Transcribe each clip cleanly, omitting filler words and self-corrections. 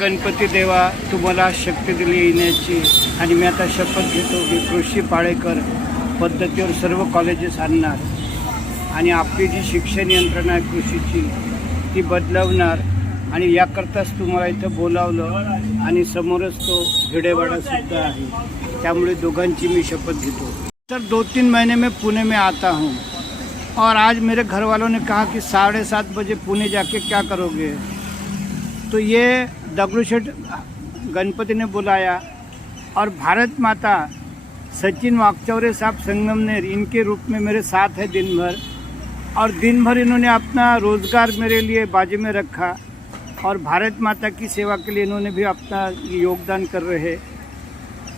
गणपती देवा तुम्हाला शक्ती दिली येण्याची आणि मी आता शपथ घेतो की कृषी पाळेकर पद्धतीवर सर्व कॉलेजेस आणणार आणि आपली जी शिक्षण यंत्रणा आहे कृषीची ती बदलवणार आणि याकरताच तुम्हाला इथं बोलावलं आणि समोरच तो भिडेवाडासुद्धा आहे, त्यामुळे दोघांची मी शपथ घेतो। सर 2-3 महीने में पुणे में आता हूँ और आज मेरे घर वालों ने कहा कि 7:30 बजे पुणे जाके क्या करोगे, तो ये दगड़ूशेठ गणपति ने बुलाया और भारत माता सचिन वाकचौरे साहब संगमनेर इनके रूप में मेरे साथ है दिन भर, और दिन भर इन्होंने अपना रोज़गार मेरे लिए बाजू में रखा और भारत माता की सेवा के लिए इन्होंने भी अपना योगदान कर रहे।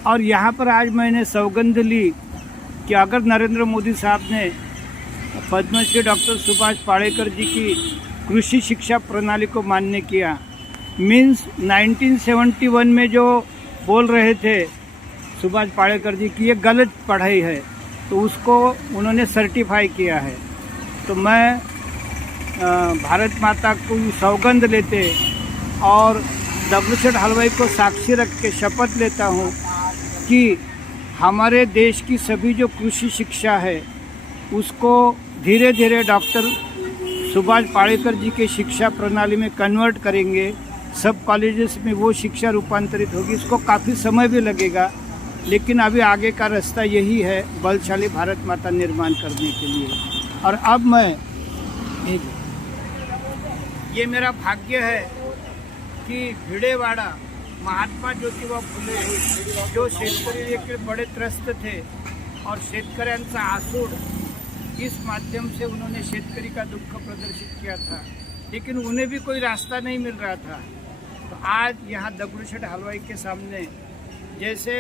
और यहाँ पर आज मैंने सौगंध ली कि अगर नरेंद्र मोदी साहब ने पद्मश्री डॉक्टर सुभाष पालेकर जी की कृषि शिक्षा प्रणाली को मान्य किया, मीन्स 1971 में जो बोल रहे थे सुभाष पालेकर जी की ये गलत पढ़ाई है, तो उसको उन्होंने सर्टिफाई किया है। तो मैं भारत माता को सौगंध लेते और दगड़ूशेठ हलवाई को साक्षी रख के शपथ लेता हूँ कि हमारे देश की सभी जो कृषि शिक्षा है उसको धीरे धीरे डॉक्टर सुभाष पालेकर जी के शिक्षा प्रणाली में कन्वर्ट करेंगे। सब कॉलेजेस में वो शिक्षा रूपांतरित होगी। इसको काफ़ी समय भी लगेगा, लेकिन अभी आगे का रास्ता यही है बलशाली भारत माता निर्माण करने के लिए। और अब मैं ये मेरा भाग्य है कि भिडेवाड़ा महात्मा ज्योतिबा फुले जो शेतकरी के बड़े त्रस्त थे और शेतकऱ्यांचा आसूड इस माध्यम से उन्होंने शेतकरी का दुख प्रदर्शित किया था, लेकिन उन्हें भी कोई रास्ता नहीं मिल रहा था। तो आज यहाँ दगड़ूशेठ हलवाई के सामने जैसे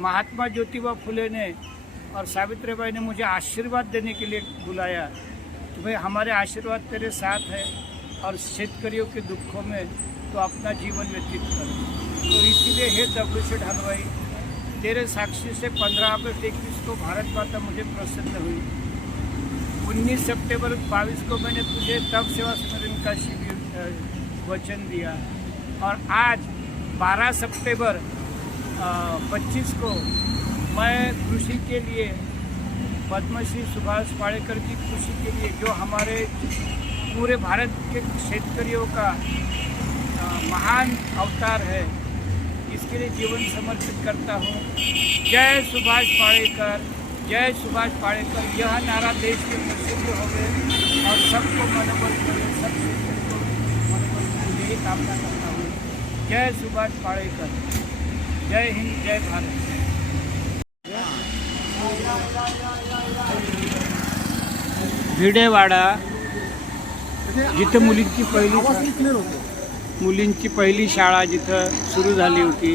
महात्मा ज्योतिबा फुले ने और सावित्रीबाई ने मुझे आशीर्वाद देने के लिए बुलाया, तो भाई हमारे आशीर्वाद तेरे साथ है और शेतकरियों के दुखों में तो अपना जीवन व्यतीत कर। तो इसीलिए हे दगड़ूशेठ हलवाई, तेरे साक्षी से 15 अगस्त 21 को भारत माता मुझे प्रसन्न हुई। 19 सितंबर 22 को मैंने तुझे तब सेवा स्मरण का शिविर वचन दिया, और आज 12 सितंबर 25 को मैं कृषि के लिए पद्मश्री सुभाष पालेकर जी कृषि के लिए जो हमारे पूरे भारत के शेतकरियों का महान अवतार है, इसके लिए जीवन समर्पित करता हूँ। जय सुभाष पालेकर, जय सुभाष पालेकर। यह नारा देश में प्रसिद्ध हो गए और सबको मनोबल करे, सब शेतकरी को मनोबल करे, यही कामना करता हूँ। जय सुभाष पालेकर, जय हिंद, जय भारत। भिडेवाड़ा जिथं मुलींची पहिली शाळा जिथं सुरू झाली होती,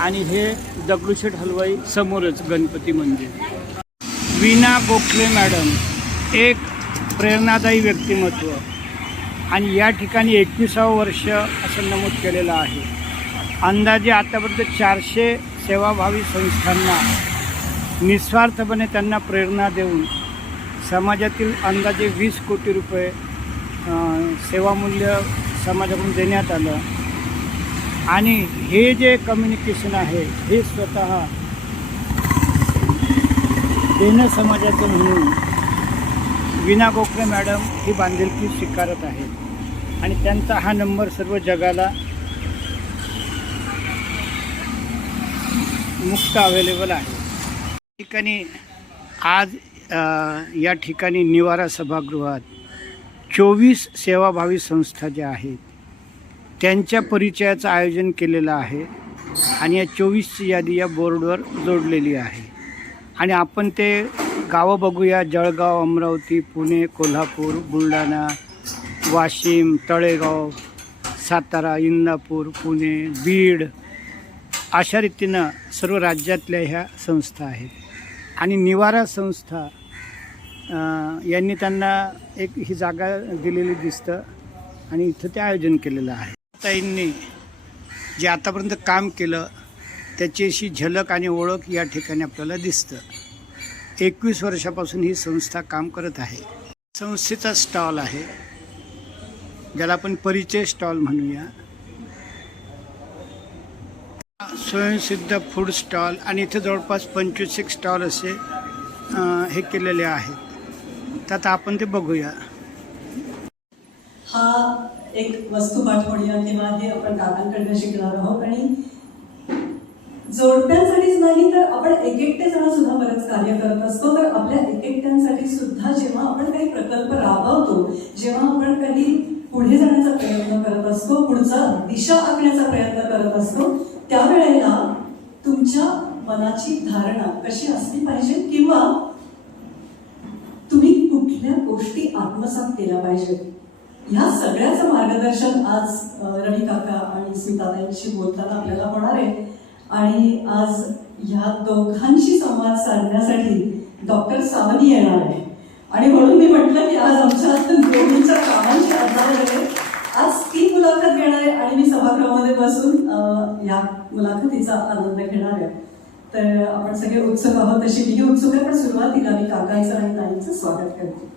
आणि हे दगड़ूशेठ हलवाई समोरच गणपती मंदिर। वीणा गोखले मॅडम एक प्रेरणादायी व्यक्तिमत्व, आणि या ठिकाणी 21वं वर्ष असं नमूद केलेलं आहे। अंदाजे आतापर्यंत 400 सेवाभावी संस्थांना निस्वार्थपणे त्यांना प्रेरणा देऊन समाजातील अंदाजे 20 कोटी रुपये सेवामूल्य समाजाकडून देण्यात आलं। आणि हे जे कम्युनिकेशन आहे हे स्वतः देणं समाजाचं म्हणून वीणा गोखले मॅडम ही बांधिलकी स्वीकारत आहे, आणि त्यांचा हा नंबर सर्व जगाला मुक्त अवेलेबल आहे। ठिकाणी आज या ठिकाणी निवारा सभागृहात 24 सेवाभावी संस्था ज्या आहेत त्यांच्या परिचयाचं आयोजन केलेलं आहे, आणि या 24ची यादी या बोर्डवर जोडलेली आहे। आणि आपण ते गावं बघूया। जळगाव, अमरावती, पुणे, कोल्हापूर, बुलढाणा, वाशिम, तळेगाव, सातारा, इंदापूर, पुणे, बीड अशा रीतीनं सर्व राज्यातल्या ह्या संस्था आहेत। आणि निवारा संस्था यांनी त्यांना एक ही जागा दिलेली दिसतं, आणि इथं ते आयोजन केलेलं आहे। ताईंनी जे आतापर्यंत काम केलं त्याची अशी झलक आणि ओळख या ठिकाणी आपल्याला दिसतं। 21 वर्षापासून ही संस्था काम करत आहे। संस्थेचा स्टॉल आहे, ज्याला आपण परिचय स्टॉल म्हणूया। स्वयंसिद्ध फूड स्टॉल आणि इथे जवळपास 25 स्टॉल असे हे केलेले आहेत. तर आता आपण ते बघूया. हा एक वस्तू पाठवणीया किंवा हे आपण काकांकडनं शिकणार आहोत. आणि जोडप्यांसाठीच नाही तर आपण एकटे जण सुद्धा बरेच कार्य करत असतो. तर आपल्या एकट्यांसाठी सुद्धा जेव्हा आपण काही प्रकल्प राबवतो, जेव्हा आपण काही पुढे जाण्याचा प्रयत्न करत असतो, पुढचा दिशा आखण्याचा प्रयत्न करत असतो, त्यावेळेला तुमच्या मनाची धारणा कशी असली पाहिजे किंवा तुम्ही कुठल्या गोष्टी आत्मसात केल्या पाहिजेत, ह्या सगळ्याचं मार्गदर्शन आज रवी काका आणि स्मिताताईंशी बोलताना आपल्याला होणार आहे. आणि आज ह्या दोघांशी संवाद साधण्यासाठी डॉक्टर सावनी येणार आहे. आणि म्हणून मी म्हटलं की आज आमच्या दोघींच्या कामांची आधार आहे. आज ती मुलाखत घेणार आहे आणि मी सभागृहामध्ये बसून या मुलाखतीचा आनंद घेणार आहे. तर आपण सगळे उत्सुक आहोत, तशी मी उत्सुक आहे. पण सुरुवातीला मी काकांचं आणि ताईंचं स्वागत करते.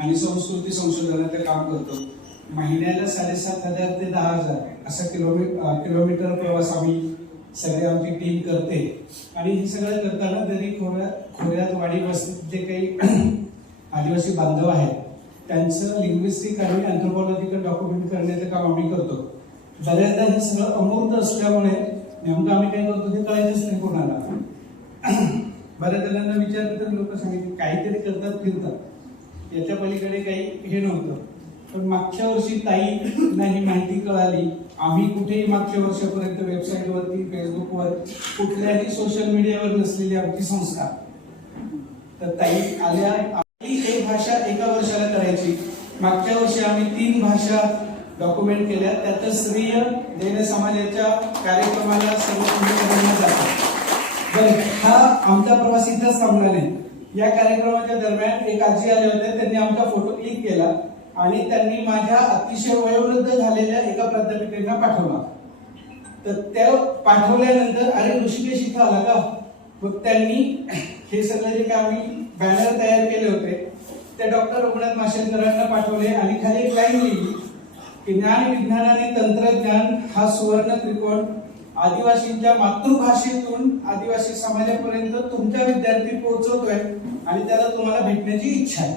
आणि संस्कृती संशोधनाचं काम करतो. महिन्याला 7,500 ते 10,000 असा किलोमीटर प्रवास आम्ही सगळे आमची टीम करते. आणि हे सगळं करताना जरी खोऱ्यात वाडी वस्तीत जे काही आदिवासी बांधव आहेत त्यांचं लिंग्विस्टिक आणि अँथ्रोपॉलॉजिकल डॉक्युमेंट करण्याचं काम आम्ही करतो. बऱ्याचदा हे सगळं अमूर्त असल्यामुळे नेमकं आम्ही काय करतो ते कळायचंच नाही कोणाला. बऱ्याच जणांना विचारलं तर लोक सांगितले काहीतरी करतात फिरतात, याच्या पलीकडे काही हे नव्हतं. पण मागच्या वर्षी ताईंना ही माहिती कळाली. आम्ही कुठेही मागच्या वर्षापर्यंत वेबसाईटवरती, फेसबुकवर, कुठल्याही सोशल मीडियावर नसलेली आमची संस्था. तर ताई आल्या. एक भाषा एका वर्षाला करायची. मागच्या वर्षी आम्ही 3 भाषा डॉक्युमेंट केल्या. त्यातच श्रेय जैन समाजाच्या कार्यक्रमाला सर्व जातात. बरं, हा आमचा प्रवास इथंच थांबला नाही. या कार्यक्रमाच्या दरम्यान एक आजी आले होते. त्यांनी आमचा फोटो क्लिक केला आणि त्यांनी माझ्या अतिशय वयोवृद्ध झालेल्या एका प्राध्यापिकेंना पाठवला. तर त्या पाठवल्यानंतर अरे ऋषिकेश इथं आला का? मग त्यांनी हे सगळे जे काय आम्ही बॅनर तयार केले होते ते डॉक्टर रघुनाथ माशेलकरांना पाठवले आणि खाली एक लाईन लिहिली की ज्ञान, विज्ञान आणि तंत्रज्ञान हा सुवर्ण त्रिकोण आदिवासींच्या मातृभाषेतून आदिवासी समाजापर्यंत तुमच्या विद्यार्थी पोहोचवतोय आणि त्याला तुम्हाला भेटण्याची इच्छा आहे.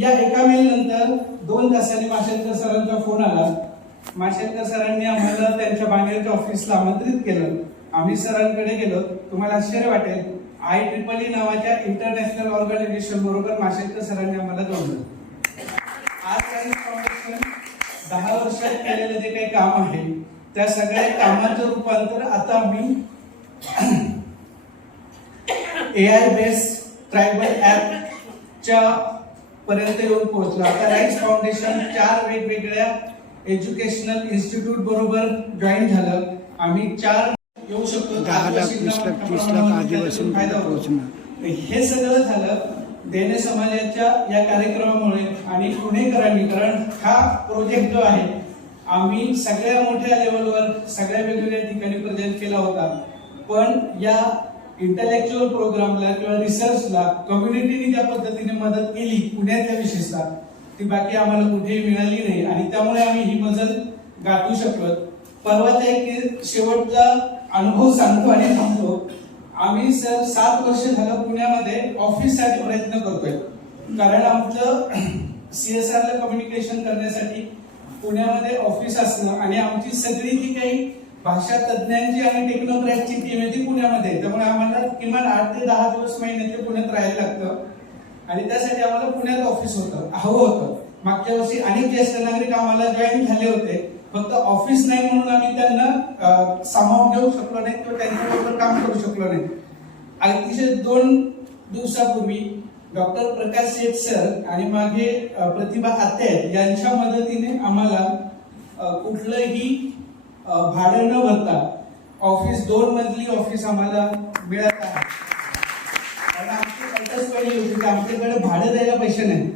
या एका मेल नंतर 2 तासांनी माशेलकर सरांचा फोन आला. माशेलकर सरांनी आम्हाला त्यांच्या बांगेरच्या ऑफिसला आमंत्रित केलं. आम्ही सरांकडे गेलो. तुम्हाला आश्चर्य वाटेल, IEEE नावाच्या इंटरनॅशनल ऑर्गनायझेशन बरोबर माशेलकर सरांनी आम्हाला जोडलं. आज राईस फाउंडेशन 10 वर्षात केलेलं जे काही काम आहे त्या सगळ्या कामाचं रूपांतर आता आम्ही AI बेस्ड ट्रायबल ॲपच्या पर्यंत येऊन पोहोचलो. आता राईस फाउंडेशन 4 वेगवेगळ्या एज्युकेशनल इन्स्टिट्यूट बरोबर जॉईन झालं. आम्ही 4 येऊ शकतो. 10 लाख, 20 लाख, 30 लाख आदिवासींपर्यंत पोहोचणार. हे सगळं झालं देणे समाजाच्या या कार्यक्रमामुळे आणि पुणेकरांनी. कारण हा प्रोजेक्ट जो आहे आम्ही सगळ्या मोठ्या लेवलवर सगळ्या वेगवेगळ्या ठिकाणी प्रेझेंट केला होता. पण या इंटलेक्च्युअल प्रोग्रामला किंवा रिसर्चला कम्युनिटीने ज्या पद्धतीने मदत केली पुण्यातल्या विशेषतः ती बाकी आम्हाला कुठेही मिळाली नाही आणि त्यामुळे आम्ही ही मजल गाठू शकलो. परवाचा एक शेवटचा अनुभव सांगतो आणि थांबतो. आम्ही 7 वर्ष झालं पुण्यामध्ये ऑफिससाठी प्रयत्न करतोय. कारण आमचं CSR ला कम्युनिकेशन करण्यासाठी पुण्यामध्ये ऑफिस असणं आणि आमची सगळी जी काही भाषा तज्ञांची आणि टेक्नोक्रॅटची टीम आहे ती पुण्यामध्ये. त्यामुळे आम्हाला किमान 8 ते 10 दिवस महिन्याचे पुण्यात राहायला लागतं आणि त्यासाठी आम्हाला पुण्यात ऑफिस हवं होतं. मागच्या वर्षी अनेक ज्येष्ठ नागरिक आम्हाला जॉईन झाले होते. फक्त ऑफिस नाही म्हणून आम्ही त्यांना सामावून घेऊ शकलो नाही किंवा त्यांच्याबरोबर काम करू शकलो नाही. अतिशय 2 दिवसापूर्वी डॉक्टर प्रकाश शेठ सर आणि मागे प्रतिभा आत्या यांच्या मदतीने आम्हाला कुठलंही भाडं न भरता ऑफिस 2 मजली ऑफिस आम्हाला मिळत आहे. आणि आमची अटस्पणी होती की आमच्याकडे भाडं द्यायला पैसे नाही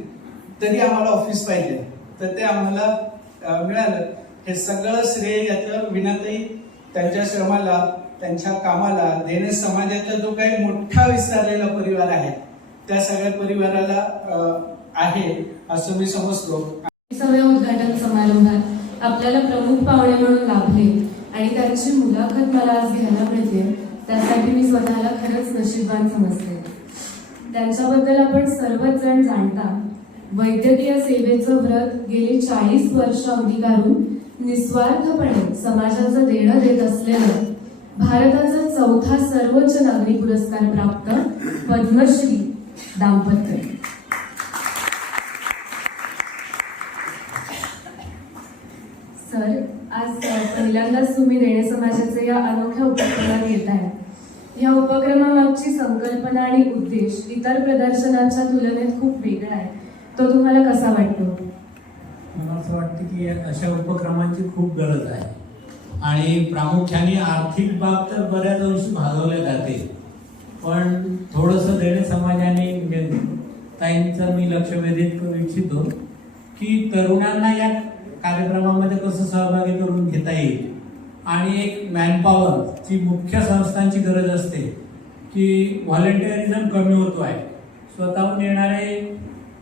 तरी आम्हाला ऑफिस पाहिजे, तर ते आम्हाला मिळालं. हे सगळं श्रेय याचं विनाताई त्यांच्या श्रमाला, त्यांच्या कामाला, देणे समाजाचा जो काही मोठा विस्तारलेला परिवार आहे त्या सगळ्या परिवाराला आहे असं मी समजतो. सगळ्या उद्घाटन समारंभात आपल्याला प्रमुख पाहुणे म्हणून लाभले आणि त्यांची मुलाखत मला आज घ्यायला मिळते, त्यासाठी मी स्वतःला खरंच नशीबवान समजते. त्यांच्याबद्दल आपण सर्वच जण जाणता. वैद्यकीय सेवेचं व्रत गेली 40 वर्ष अंगीकारून निस्वार्थपणे समाजाचं देणं देत असलेलं भारताचा 4था सर्वोच्च नागरी पुरस्कार प्राप्त पद्मश्री दाम्पत्य. सर, आज पहिल्यांदाच तुम्ही देणे समाजाचे या अनोख्या उपक्रमात येत आहे. या उपक्रमामागची संकल्पना आणि उद्देश इतर प्रदर्शनांच्या तुलनेत खूप वेगळा आहे. तो तुम्हाला कसा वाटतो? मला असं वाटतं की अशा उपक्रमांची खूप गरज आहे आणि प्रामुख्याने आर्थिक बाब तर बऱ्याच अंशी भागवल्या जाते, पण थोडंसं देणे समाजाने ताईंचं मी लक्ष वेधित करू इच्छितो की तरुणांना या कार्यक्रमामध्ये कसं सहभागी करून घेता येईल. आणि एक मॅनपॉवरची मुख्य संस्थांची गरज असते की व्हॉलेंटिअरिझम कमी होतो आहे, स्वतःहून येणारे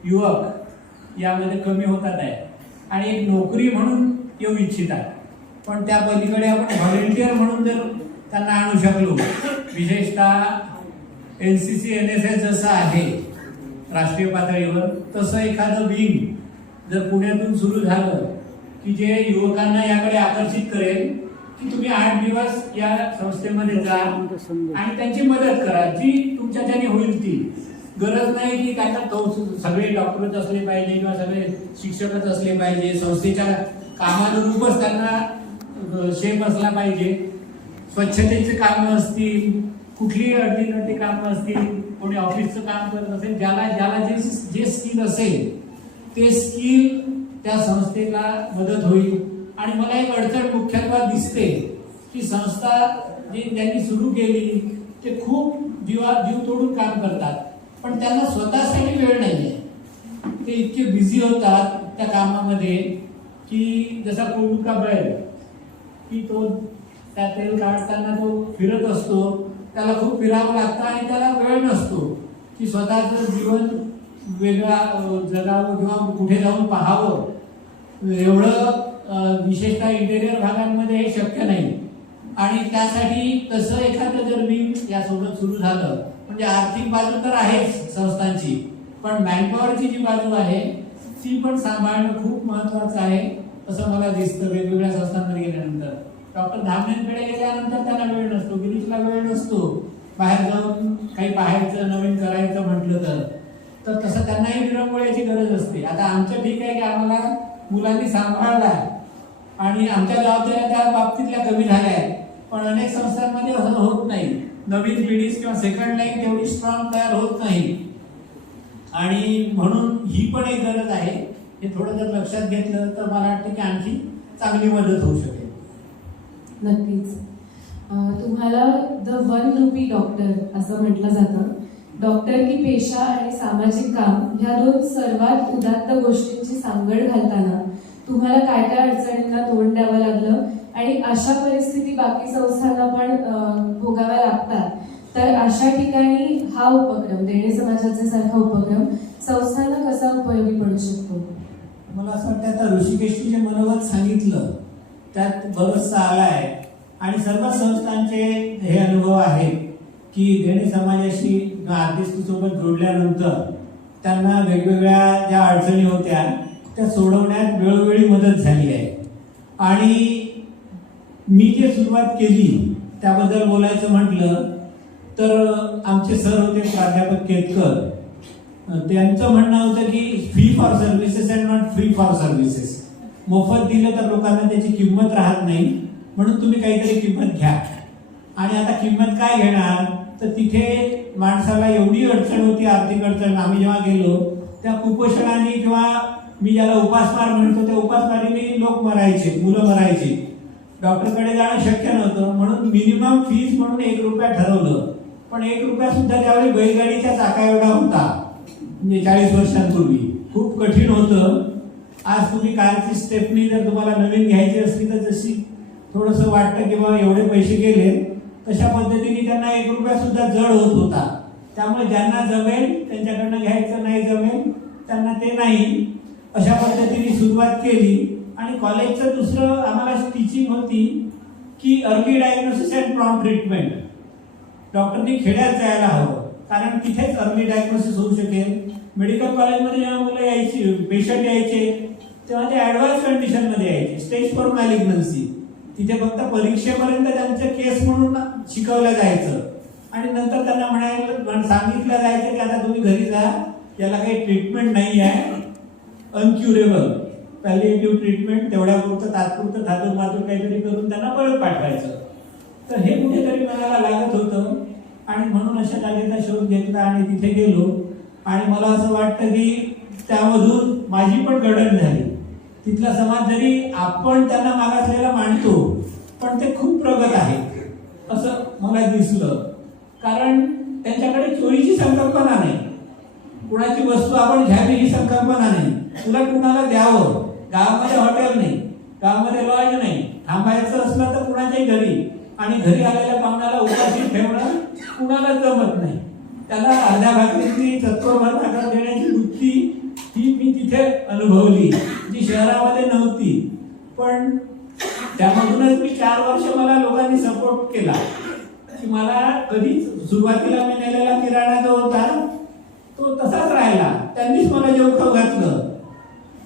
युवक यामध्ये कमी होतात आहे आणि एक नोकरी म्हणून येऊ इच्छितात, पण त्या पलीकडे आपण व्हॉलेंटिअर म्हणून जर त्यांना आणू शकलो, विशेषतः NCC NSS जसं आहे राष्ट्रीय पातळीवर, तसं एखादं विंग जर पुण्यातून सुरू झालं की जे युवकांना याकडे आकर्षित करेल की तुम्ही 8 दिवस या संस्थेमध्ये जा आणि त्यांची मदत करा, जी तुमच्याच्याने होईल ती. गरज नाही की त्यांना तो सगळे डॉक्टरच असले पाहिजे किंवा सगळे शिक्षकच असले पाहिजे, संस्थेच्या कामानुरूपच त्यांना शेप असला पाहिजे. स्वच्छतेचे कामं असतील, कुठलीही अडीनडी कामं असतील, कोणी ऑफिसचं काम करत असेल, ज्याला जे स्किल असेल ते स्किल त्या संस्थेला मदत होईल. आणि मला एक अडचण मुख्यत्वे दिसते की संस्था जी त्यांनी सुरू केली ते खूप जीव तोडून काम करतात, पण त्यांना स्वतःसाठी वेळ नाहीये. ते इतके बिझी होतात त्या कामामध्ये की जसा कोळू का बैल की तो त्या तेल काढताना तो फिरत असतो, त्याला खूप फिरावं लागतं आणि त्याला वेळ नसतो की स्वतःचं जीवन वेगळा जगावं किंवा कुठे जाऊन पाहावं. एवढं विशेषतः इंटेरियर भागांमध्ये हे शक्य नाही आणि त्यासाठी तसं एखादं जर विंग यासोबत सुरू झालं म्हणजे आर्थिक बाजू तर आहेच संस्थांची, पण मॅनपॉवरची जी बाजू आहे ती पण सांभाळणं खूप महत्वाचं आहे असं मला दिसतं. वेगवेगळ्या संस्थांमध्ये गेल्यानंतर डॉक्टर धामण्यांकडे गेल्यानंतर त्यांना वेळ नसतो, गिरीशला वेळ नसतो बाहेर जाऊन काही पाहायचं नवीन करायचं म्हटलं तर तसं त्यांनाही विरंगुळ्याची गरज असते. आता आमचं ठीक आहे की आम्हाला मुलांनी सांभाळला आणि आमच्या जबाबदाऱ्या त्या बाबतीतल्या कमी झाल्या आहेत, पण अनेक संस्थांमध्ये असं होत नाही. नवीन पिढीज किंवा सेकंड लाईन तेवढी स्ट्रॉंग तयार होत नाही आणि म्हणून ही पण एक गरज आहे. हे थोडं जर लक्षात घेतलं तर मला वाटतं की आणखी चांगली मदत होऊ शकेल. नक्कीच. तुम्हाला द 1 रुपी डॉक्टर असं म्हटलं जातं. डॉक्टरकी पेशा आणि सामाजिक काम ह्या 2 सर्वात उदात्त गोष्टींची सांगड घालताना तुम्हाला काय काय अडचणींना तोंड द्यावं लागलं आणि अशा परिस्थिती बाकी संस्थांना पण भोगाव्या लागतात, तर अशा ठिकाणी हा उपक्रम देणे समाजाचे सारखा उपक्रम संस्थांना कसा उपयोगी पडू शकतो? मला असं वाटतं आता ऋषिकेशची जे मनोगत सांगितलं त्यात बरंचसं आलाय आणि सर्व संस्थांचे हे अनुभव आहेत की देणे समाजाशी आर्टिस्टसोबत जोडल्यानंतर त्यांना वेगवेगळ्या ज्या अडचणी होत्या त्या सोडवण्यात वेळोवेळी मदत झाली आहे. आणि मी जे सुरुवात केली त्याबद्दल बोलायचं म्हटलं तर आमचे सर होते प्राध्यापक केतकर, त्यांचं म्हणणं होतं की fee for services and not free for services. मोफत दिलं तर लोकांना त्याची किंमत राहत नाही, म्हणून तुम्ही काहीतरी किंमत घ्या. आणि आता किंमत काय घेणार तर तिथे माणसाला एवढी अडचण होती, आर्थिक अडचण. आम्ही जेव्हा गेलो त्या कुपोषणाने किंवा मी ज्याला उपासमार म्हणतो त्या उपासमारीने लोक मरायचे, मुलं मरायचे. डॉक्टरकडे जाणं शक्य नव्हतं, म्हणून मिनिमम फीज म्हणून 1 रुपया ठरवलं. पण 1 रुपया सुद्धा त्यावेळी बैलगाडीच्या चाका एवढा होता, म्हणजे 40 वर्षांपूर्वी खूप कठीण होतं. आज तुम्ही कारची स्टेपनी जर तुम्हाला नवीन घ्यायची असली तर जशी थोडंसं वाटतं की बाबा एवढे पैसे गेले, तशा पद्धतीने त्यांना 1 रुपया सुद्धा जड होत होता. त्यामुळे ज्यांना जमेल त्यांच्याकडनं घ्यायचं, नाही जमेल त्यांना ते नाही, अशा पद्धतीने सुरुवात केली. आणि कॉलेजचं दुसरं आम्हाला टीचिंग होती की early diagnosis and prompt treatment. डॉक्टरनी खेड्यात जायला हवं, कारण तिथेच अर्ली डायग्नोसिस होऊ शकेल. मेडिकल कॉलेजमध्ये जेव्हा मुलं यायची, पेशंट यायचे, तेव्हा ते ॲडव्हान्स कंडिशनमध्ये यायचे, स्टेज 4 मॅलिग्नन्सी. तिथे फक्त परीक्षेपर्यंत त्यांचं केस म्हणून शिकवलं जायचं आणि नंतर त्यांना सांगितलं जायचं की आता तुम्ही घरी जा, याला काही ट्रीटमेंट नाही आहे, अनक्युरेबल पॅलिएटिव्ह ट्रीटमेंट, तेवढ्यापुरतं तात्पुरतं थातूर मातूर काहीतरी करून त्यांना परत पाठवायचं. तर हे कुठेतरी मनाला लागत होतं आणि म्हणून अशा जागेचा शोध घेतला आणि तिथे गेलो. आणि मला असं वाटतं की त्यामधून माझी पण घडण झाली. तिथला समाज जरी आपण त्यांना मागासलेला मानतो, पण ते खूप प्रगत आहे असं मला दिसलं. कारण त्यांच्याकडे चोरीची संकल्पना नाही, कुणाची वस्तू आपण घ्यावी ही संकल्पना नाही, तुला कुणाला द्यावं. गावामध्ये हॉटेल नाही, गावामध्ये लॉज नाही, थांबायचं असलं तर कुणाच्याही घरी, आणि घरी आलेल्या पाहुण्याला उपाशी ठेवणं कुणाला जमत नाही. त्याला अर्ध्या भाकरीची तत्वभर भाकर देण्याची वृत्ती ही मी तिथे अनुभवली, जी शहरामध्ये नव्हती. पण त्यामधूनच मी 4 वर्ष मला लोकांनी सपोर्ट केला की मला कधीच सुरुवातीला मी नेलेला किराणा जो होता तो तसाच राहिला. त्यांनीच मला जेवण खाऊ घातलं,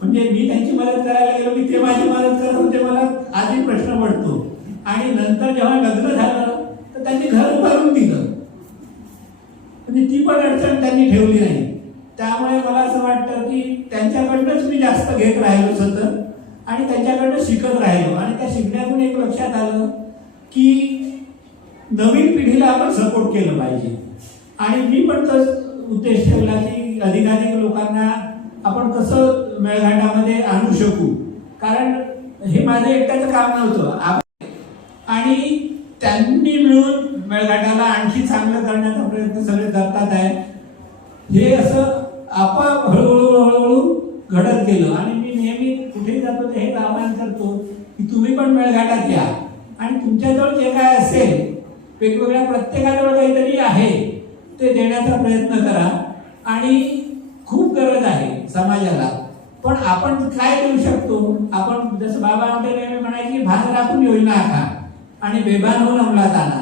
म्हणजे मी त्यांची मदत करायला गेलो की ते माझी मदत करत होते, मला आधी प्रश्न पडतो. आणि नंतर जेव्हा लग्न झालं तर त्यांनी घर भरून दिलं, म्हणजे ती पण अडचण त्यांनी ठेवली नाही. त्यामुळे मला असं वाटतं की त्यांच्याकडनंच मी जास्त घेत राहिलो सतत आणि त्यांच्याकडनं शिकत राहिलो. आणि त्या शिकण्यातून एक लक्षात आलं की नवीन पिढीला आपण सपोर्ट केलं पाहिजे. आणि मी पण तोच उद्देश ठेवला की अधिकाधिक लोकांना आपण कसं मेळघाटामध्ये आणू शकू, कारण हे माझं एकट्याचं काम नव्हतं. आणि त्यांनी मिळून मेळघाटाला आणखी चांगलं करण्याचा प्रयत्न सगळे करतात आहे. हे असं आपोआप हळूहळू घडत गेलं. आणि मी नेहमी कुठेही जातो ते हे आवाहन करतो की तुम्ही पण मेळघाटात या आणि तुमच्याजवळ जे काय असेल, वेगवेगळ्या प्रत्येकाजवळ काहीतरी आहे ते देण्याचा प्रयत्न करा. आणि खूप गरज आहे समाजाला, पण आपण काय देऊ शकतो? आपण जसं बाबा आमटे नेहमी म्हणायचे, भान राखून योजना आखा आणि बेभान होऊन अंमलात आणा.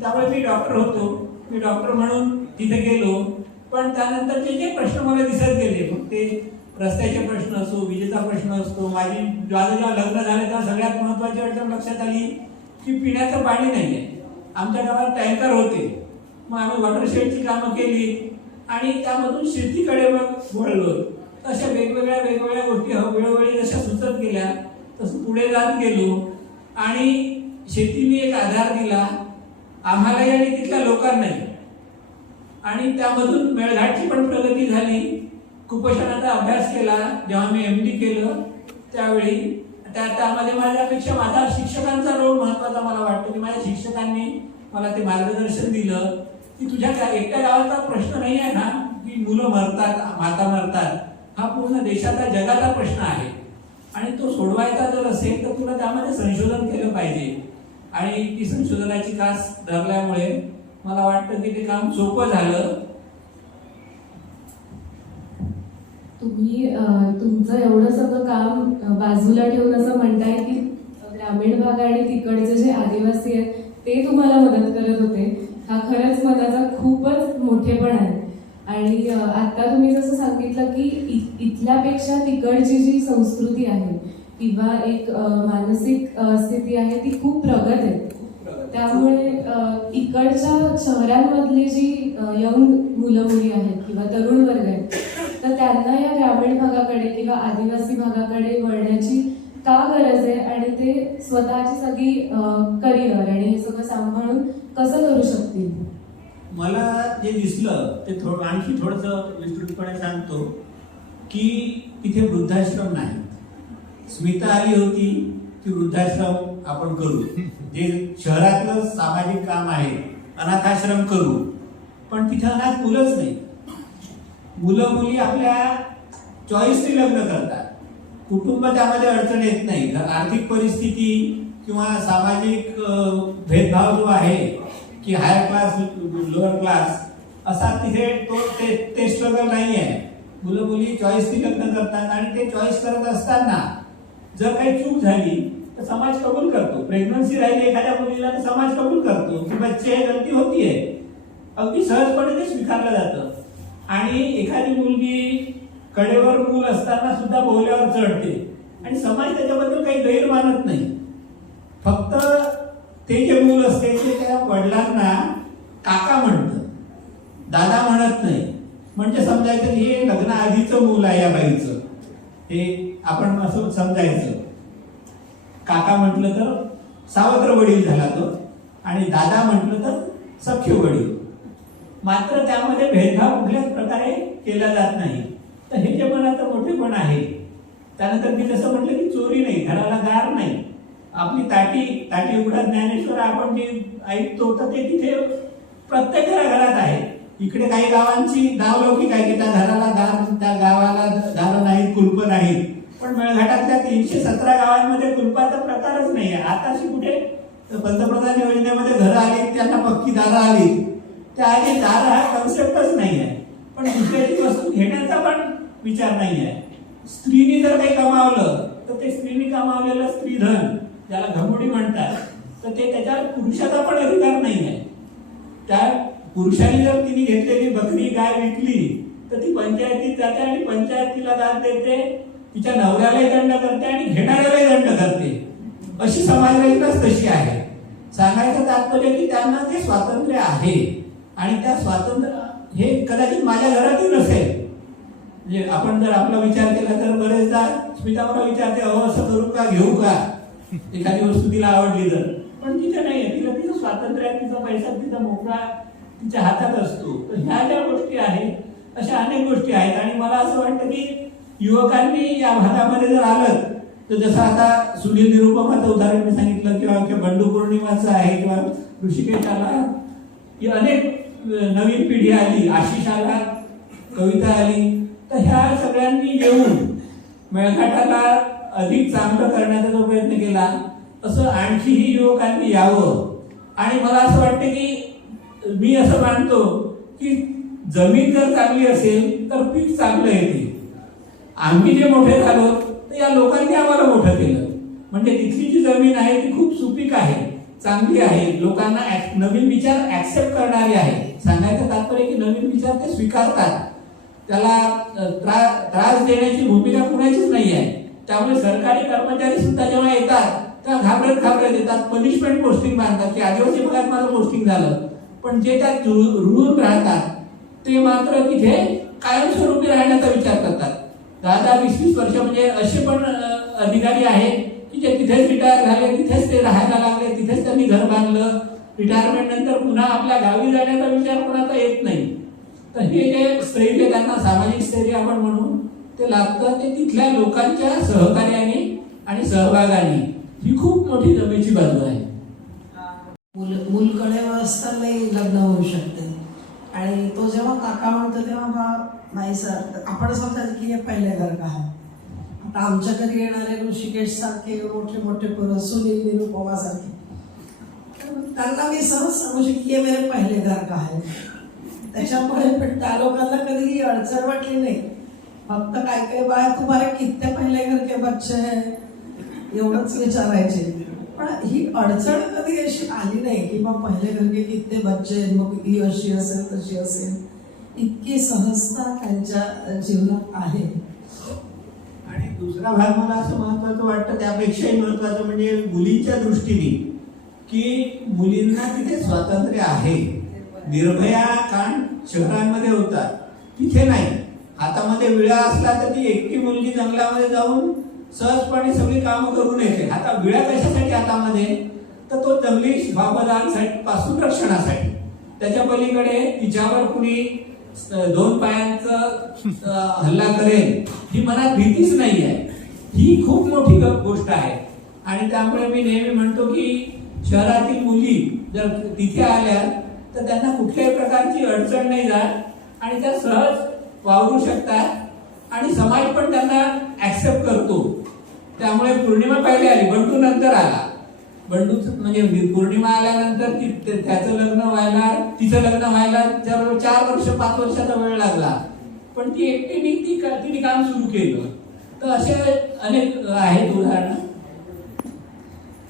त्यामुळे मी डॉक्टर होतो, मी डॉक्टर म्हणून तिथे गेलो. पण त्यानंतरचे जे प्रश्न मला दिसत गेले, मग ते रस्त्याचे प्रश्न असो, विजेचा प्रश्न असतो. माझी जेव्हा लग्न झालं तेव्हा सगळ्यात महत्त्वाची अडचण लक्षात आली की पिण्याचं पाणी नाही आहे. आमच्या गावात टँकर होते, मग आम्ही वॉटरशेडची कामं केली आणि त्यामधून शेतीकडे मग वळलो. अशा वेगवेगळ्या गोष्टी वेळोवेळी जशा सुचत गेल्या तसं पुढे जात गेलो. आणि शेतीने एक आधार दिला आम्हालाही आणि तिथल्या लोकांनाही. आणि त्यामधून मेळघाटची पण प्रगती झाली. कुपोषणाचा अभ्यास केला जेव्हा मी MD केलं त्यावेळी. त्यामध्ये माझ्यापेक्षा माझा शिक्षकांचा रोल महत्त्वाचा मला वाटतो की माझ्या शिक्षकांनी मला ते मार्गदर्शन दिलं की तुझ्या एकट्या गावाचा प्रश्न नाही आहे ना की मुलं मरतात, माता मरतात. हा पूर्ण देशाचा, जगाचा प्रश्न आहे आणि तो सोडवायचा जर असेल तर तुला त्यामध्ये संशोधन केलं पाहिजे. आणि ती संशोधनाची कास धरल्यामुळे मला वाटतं की ते काम सोपं झालं. तुम्ही तुमचं एवढं सगळं काम बाजूला ठेवून असं म्हणताय की ग्रामीण भाग आणि तिकडचे जे आदिवासी आहेत ते तुम्हाला मदत करत होते. हा खरंच मनाचा खूपच मोठेपण आहे. आणि आता तुम्ही जसं सांगितलं की इथल्यापेक्षा तिकडची जी संस्कृती आहे किंवा एक मानसिक स्थिती आहे ती खूप प्रगत आहे. त्यामुळे इकडच्या शहरांमधली जी यंग मुलं मुली आहेत किंवा तरुण वर्ग आहेत तर त्यांना या ग्रामीण भागाकडे किंवा आदिवासी भागाकडे वळण्याची का गरज आहे आणि ते स्वतःची सगळी करिअर आणि हे सगळं सांभाळून कसं करू शकतील? मला जे दिसलं ते आणखी थोडंसं विस्तृतपणे सांगतो की तिथे वृद्धाश्रम नाही. स्मिता आली होती की वृद्धाश्रम आपण करू, जे शहरातलं सामाजिक काम आहे, अनाथाश्रम करू, पण तिथे अनाथ मुलंच नाही. मुलं मुली आपल्या चॉईसने लग्न करतात. कुटुंब त्यामध्ये अडचण येत नाही. आर्थिक परिस्थिती किंवा सामाजिक भेदभाव जो आहे की हायर क्लास लोअर क्लास असा तिथे ते स्ट्रगल नाही आहे. मुलं मुली चॉईसने लग्न करतात आणि ते चॉईस करत असताना जर काही चूक झाली तर समाज कबूल करतो. प्रेग्नन्सी राहिली एखाद्या मुलीला तर समाज कबूल करतो की बच्चे हे गलती होतीये, अगदी सहजपणे ते स्वीकारलं जातं. आणि एखादी मुलगी कडेवर मूल असताना सुद्धा बोहल्यावर चढते आणि समाज त्याच्याबद्दल काही गैर मानत नाही. फक्त ते जे मूल असते ते त्या वडिलांना काका म्हणतं, दादा म्हणत नाही. म्हणजे समजायचं की हे लग्नाआधीचं मूल आहे या बाईचं, हे आपण असं समजायचं. काका म्हटलं तर सावत्र वडील झाला तो, आणि दादा म्हटलं तर सख्य वडील. मात्र त्यामध्ये भेदभाव कुठल्याच प्रकारे केला जात नाही. तर हे जे पण आता मोठेपण आहे. त्यानंतर मी जसं म्हटलं की चोरी नाही, घराला दार नाही. आपली ताटी उघडा ज्ञानेश्वर आपण जे ऐकतो तर ते तिथे प्रत्येक घराघरात आहे. इकडे काही गावांची नावलौकिक आहे की त्या घराला दार, त्या गावाला दार नाहीत, कुलप नाहीत. पण मेळघाटातल्या 317 गावांमध्ये कुलपाचा प्रकारच नाही आहे. आताशी कुठे पंतप्रधान योजनेमध्ये घरं आली, त्यांना पक्की दारं आली, त्या आधी दार हा कन्सेप्टच नाही आहे. पण दुसऱ्याची वस्तू घेण्याचा पण विचार नाही आहे. स्त्रीने जर काही कमावलं तर ते स्त्रीने कमावलेलं स्त्रीधन, ज्याला घमुडी म्हणतात, तर ते त्याच्यावर पुरुषाचा पण अधिकार नाही आहे. त्या पुरुषाने जर तिने घेतलेली बकरी गाय विकली तर ती पंचायतीत जाते आणि पंचायत तिला दाद देते, तिच्या नवऱ्यालाही दंड करते आणि घेणाऱ्यालाही दंड करते. अशी समाजरचनाच तशी आहे. सांगायचं तात्पर्य की त्यांना ते स्वातंत्र्य आहे आणि त्या स्वातंत्र्य हे कदाचित माझ्या घरातही नसेल. म्हणजे आपण जर आपला विचार केला तर बरेचदा स्मिता मला विचारते, अहो असं करू का, घेऊ का, एखादी वस्तू तिला आवडली तर. पण तिथे नाहीये, तिला तिचं स्वातंत्र्य आहे, तिचा पैसा तिचा मोकळा तिच्या हातात असतो. तर ह्या ज्या गोष्टी आहेत अशा अनेक गोष्टी आहेत. आणि मला असं वाटतं की युवकांनी या भागामध्ये जर आलं तर जसं आता सुनील निरुपमाचं उदाहरण मी सांगितलं, किंवा बंडू पौर्णिमाचं आहे, किंवा ऋषिकेश आला, ही अनेक नवीन पिढी आली, आशिष आला, कविता आली. तर ह्या सगळ्यांनी येऊन मेळघाटाला अधिक चांगलं करण्याचा जो प्रयत्न केला, असं आणखीही युवकांनी यावं. आणि मला असं वाटतं की मी असं मानतो की जमीन जर चांगली असेल तर पीक चांगलं येते. आम्ही जे मोठे झालो तर या लोकांनी आम्हाला मोठं केलं. म्हणजे तिथली जी जमीन आहे ती खूप सुपीक आहे, चांगली आहे, लोकांना नवीन विचार ऍक्सेप्ट करणारी आहे. सांगायचं तात्पर्य की नवीन विचार ते स्वीकारतात, त्याला त्रास देण्याची भूमिका कुणाचीच नाही आहे. त्यामुळे सरकारी कर्मचारी सुद्धा जेव्हा येतात तेव्हा घाबरत येतात, पनिशमेंट पोस्टिंग मानतात की आदिवासी भागात माझं पोस्टिंग झालं. पण जे त्यात रुळून राहतात ते मात्र तिथे कायमस्वरूपी राहण्याचा विचार करतात. 10-20 वर्ष म्हणजे असे पण अधिकारी आहेत की जे तिथेच रिटायर झाले, तिथेच ते राहायला लागले, तिथेच त्यांनी घर बांधलं. रिटायरमेंट नंतर पुन्हा आपल्या गावी जाण्याचा विचार कोणाचा येत नाही. तर हे जे स्थैर्य त्यांना सामाजिक स्थैर्य आपण म्हणून ते लाभतं, ते तिथल्या लोकांच्या सहकार्याने आणि सहभागाने. ही खूप मोठी जमेची बाजू आहे. मूल कडेवर असतानाही लग्न होऊ शकते. आणि तो जेव्हा काका म्हणतो तेव्हा नाही सर, आपण समजायचं की हे पहिले घर का आहे. आता आमच्या घरी येणारे ऋषिकेश सारखे मोठे मोठे पुरुष, सुनील निरुपमा सारखे, त्यांना मी सहज सांगू शकते की हे मेरे पहिले घर का आहे. त्याच्यामुळे पण त्या लोकांना कधी अडचण वाटली नाही. फक्त काय बाय तुम्हाला किती पहिले घर के बच्चे है एवढंच विचारायचे. पण ही अडचण कधी अशी आली नाही की मग पहिले घर के किती बच्चे, मग ही अशी असेल तशी असेल. इतकी सहजता त्यांच्या जीवनात आहे. आणि दुसरा भाग मला असं महत्वाचं वाटतं, त्यापेक्षाही महत्वाचं म्हणजे मुलींच्या दृष्टीने की मुलींना तिथे स्वातंत्र्य आहे. निर्भया कांड शहरांमध्ये होतात, तिथे नाही. हातामध्ये विळा असला तर ती एकटी मुलगी जंगलामध्ये जाऊन सहजपणे सगळी कामं करून येते. आता विळा कशासाठी हातामध्ये, तर तो जंगली पासून रक्षणासाठी. त्याच्या पलीकडे तिच्यावर कुणी 2 पायांचा हल्ला करेल ही मनात भीतीच नाही आहे. ही खूप मोठी गोष्ट आहे. आणि त्यामुळे मी नेहमी म्हणतो की शहरातील मुली जर तिथे आल्या तर त्यांना कुठल्याही प्रकारची अडचण नाही जात आणि त्या सहज वावरू शकतात आणि समाज पण त्यांना ऍक्सेप्ट करतो. त्यामुळे पौर्णिमा पहिले आली, बंडू नंतर आला. बंडू म्हणजे पौर्णिमा आल्यानंतर त्याचं लग्न व्हायला, तिचं लग्न व्हायला 4 वर्ष 5 वर्षाचा वेळ लागला, पण ती एकटीने तिने काम सुरू केलं. तर असे अनेक आहेत उदाहरणं.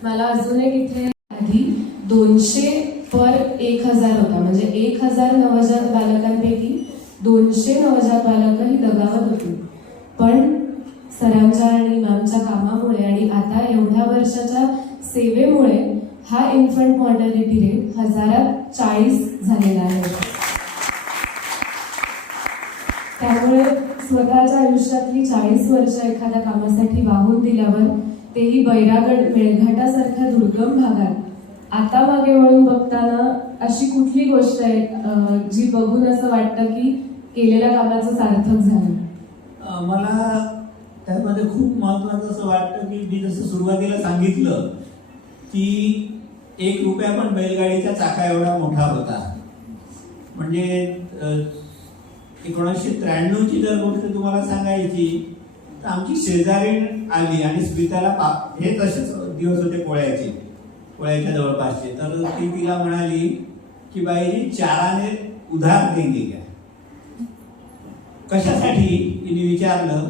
मला अजून एक इथे आधी 200 पर 1000 होता, म्हणजे 1000 नवजात बालकांपैकी 200 नवजात बालक ही दगावत होती. पण सरांच्या आणि मॅमच्या कामामुळे आणि आता एवढ्या वर्षाच्या सेवेमुळे हा इन्फंट मॉर्टॅलिटी रेट 1040 झालेला आहे. त्यामुळे स्वतःच्या आयुष्यातली 40 वर्ष एखाद्या कामासाठी वाहून दिल्यावर तेही बैरागड मेळघाटासारख्या दुर्गम भागात आता मागे वळून बघताना अशी कुठली गोष्ट आहे जी बघून असं वाटतं की केलेल्या कामाचं सार्थक झालं? मला त्यामध्ये खूप महत्वाचं असं वाटतं की मी जसं सुरुवातीला सांगितलं की 1 रुपया पण बैलगाडीचा चाका एवढा मोठा होता. म्हणजे 1993ची जर गोष्ट तुम्हाला सांगायची तर आमची शेजारीण आली आणि स्मिताला हे तसेच दिवस होते पोळ्याच्या जवळपासचे. तर ती तिला म्हणाली की बाई 4 आने उधार देंगे क्या. कशासाठी तिने विचारलं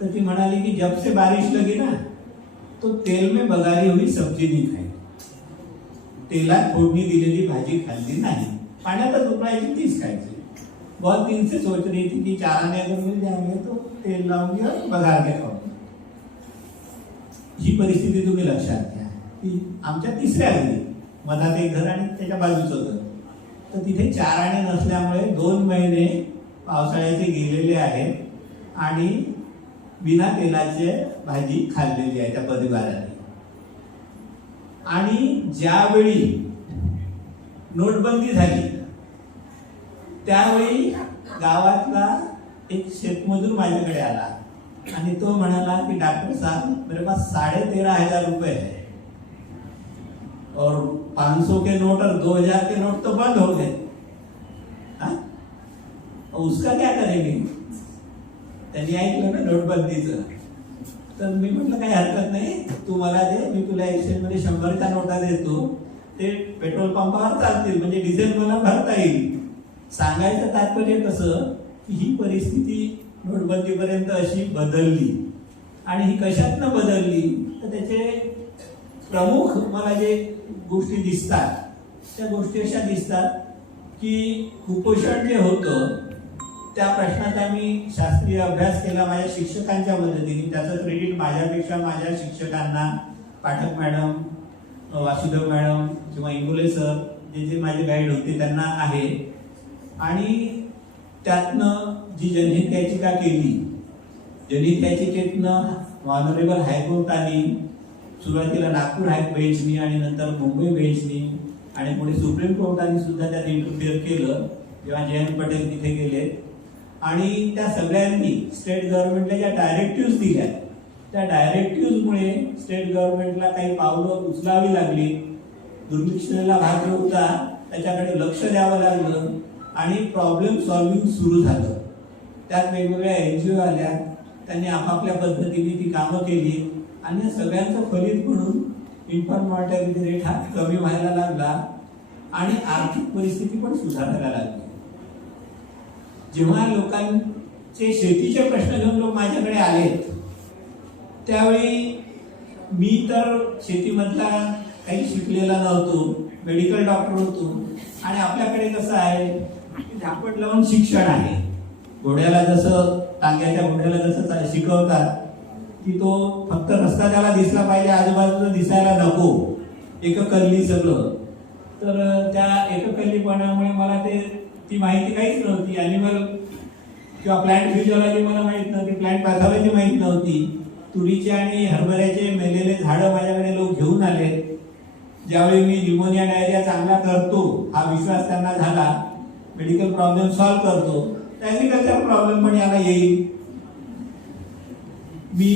तर ती म्हणाली की जब से बारिश लगी ना तो तेल में बघारी हुई सब्जी नहीं खाई. तेलात फोडणी दिलेली भाजी खाल्ली नाही, पाण्यातच उकळायची तीच खायची. बहुत दिन से सोच रही थी कि 4 आने अगर मिल जाएंगे तो तेल लाऊंगी और बघार के खाऊंगी. ही परिस्थिती तुम्ही लक्षात घ्या की आमच्या 3ऱ्या घरी मधात एक घर आणि त्याच्या बाजूचं घर, तर तिथे 4 आणे नसल्यामुळे 2 महिने पावसाळ्याचे गेलेले आहेत आणि बिना तेलाचे भाजी खाल्लेली आहे त्या परिवाराने. आणि ज्यावेळी नोटबंदी झाली त्यावेळी गावातला एक शेतमजूर माझ्याकडे आला आणि तो म्हणाला कि डॉक्टर साहब मेरे पास 13,500 रुपए है और 500 के नोट और 2000 के नोट तो बंद हो गए, उसका क्या करेंगे. त्यांनी ऐकलं ना नोटबंदीचं. तर मी म्हटलं काही हरकत नाही, तू मला दे, मी तुला एक्सचेंज मध्ये 100च्या नोटा देतो, ते पेट्रोल पंपावर चालतील, म्हणजे डिझेल मला भरता येईल. सांगायचं तात्पर्य कसं की ही परिस्थिती नोटबंदीपर्यंत अशी बदलली. आणि ही कशातनं बदलली तर त्याचे प्रमुख मला जे गोष्टी दिसतात त्या गोष्टी अशा दिसतात की कुपोषण जे होतं त्या प्रश्नाचा मी शास्त्रीय अभ्यास केला माझ्या शिक्षकांच्या मदतीने. त्याचं क्रेडिट माझ्यापेक्षा माझ्या शिक्षकांना, पाठक मॅडम, वासुदेव मॅडम किंवा इंगोले सर जे माझे गाईड होते त्यांना आहे. आणि त्यातनं जी जनहित याचिका केली, जनहित याचिकेतनं ऑनरेबल हायकोर्टाने सुरुवातीला नागपूर हाय बेंचनी आणि नंतर मुंबई बेंचनी आणि पुढे सुप्रीम कोर्टाने सुद्धा त्यात इंटरफिअर केलं जेव्हा जयंत पटेल तिथे गेले. आणि त्या सगळ्यांनी स्टेट गव्हर्नमेंटला ज्या डायरेक्टिव्ह दिल्या त्या डायरेक्टिव्हमुळे स्टेट गव्हर्नमेंटला काही पावलं उचलावी लागली. दुर्लक्षणाला भाग होता त्याच्याकडे लक्ष द्यावं लागलं आणि प्रॉब्लेम सॉल्व्हिंग सुरू झालं. त्यात वेगवेगळ्या NGO आल्या, त्यांनी आपापल्या पद्धतीने ती कामं केली आणि सगळ्यांचं फलित म्हणून इन्फंट मॉर्टॅलिटी रेट हा कमी व्हायला लागला आणि आर्थिक परिस्थिती पण सुधारायला लागली. जेव्हा लोकांचे शेतीचे प्रश्न घेऊन लोक माझ्याकडे आले त्यावेळी मी तर शेतीमधला काही शिकलेला नव्हतो, मेडिकल डॉक्टर होतो आणि आपल्याकडे कसं आहे झापट लावून शिक्षण आहे. घोड्याला जसं टांग्याच्या घोड्याला जसं शिकवतात की तो फक्त रस्ता त्याला दिसला पाहिजे, आजूबाजूला दिसायला नको, एककल्ली सगळं. तर त्या एककल्लीपणामुळे मला ती माहिती काहीच नव्हती. ॲनिमल किंवा प्लांट फिजिओलॉजी मला माहित नव्हती, प्लांट पॅथॉलॉजी माहित नव्हती. तुरीचे आणि हरभऱ्याचे मेलेले झाडं माझ्याकडे लोक घेऊन आले. ज्यावेळी मी न्यूमोनिया डायरिया चांगला करतो हा विश्वास त्यांना झाला, मेडिकल प्रॉब्लेम सॉल्व्ह करतो, ॲग्रिकल्चर प्रॉब्लेम पण याला येईल. मी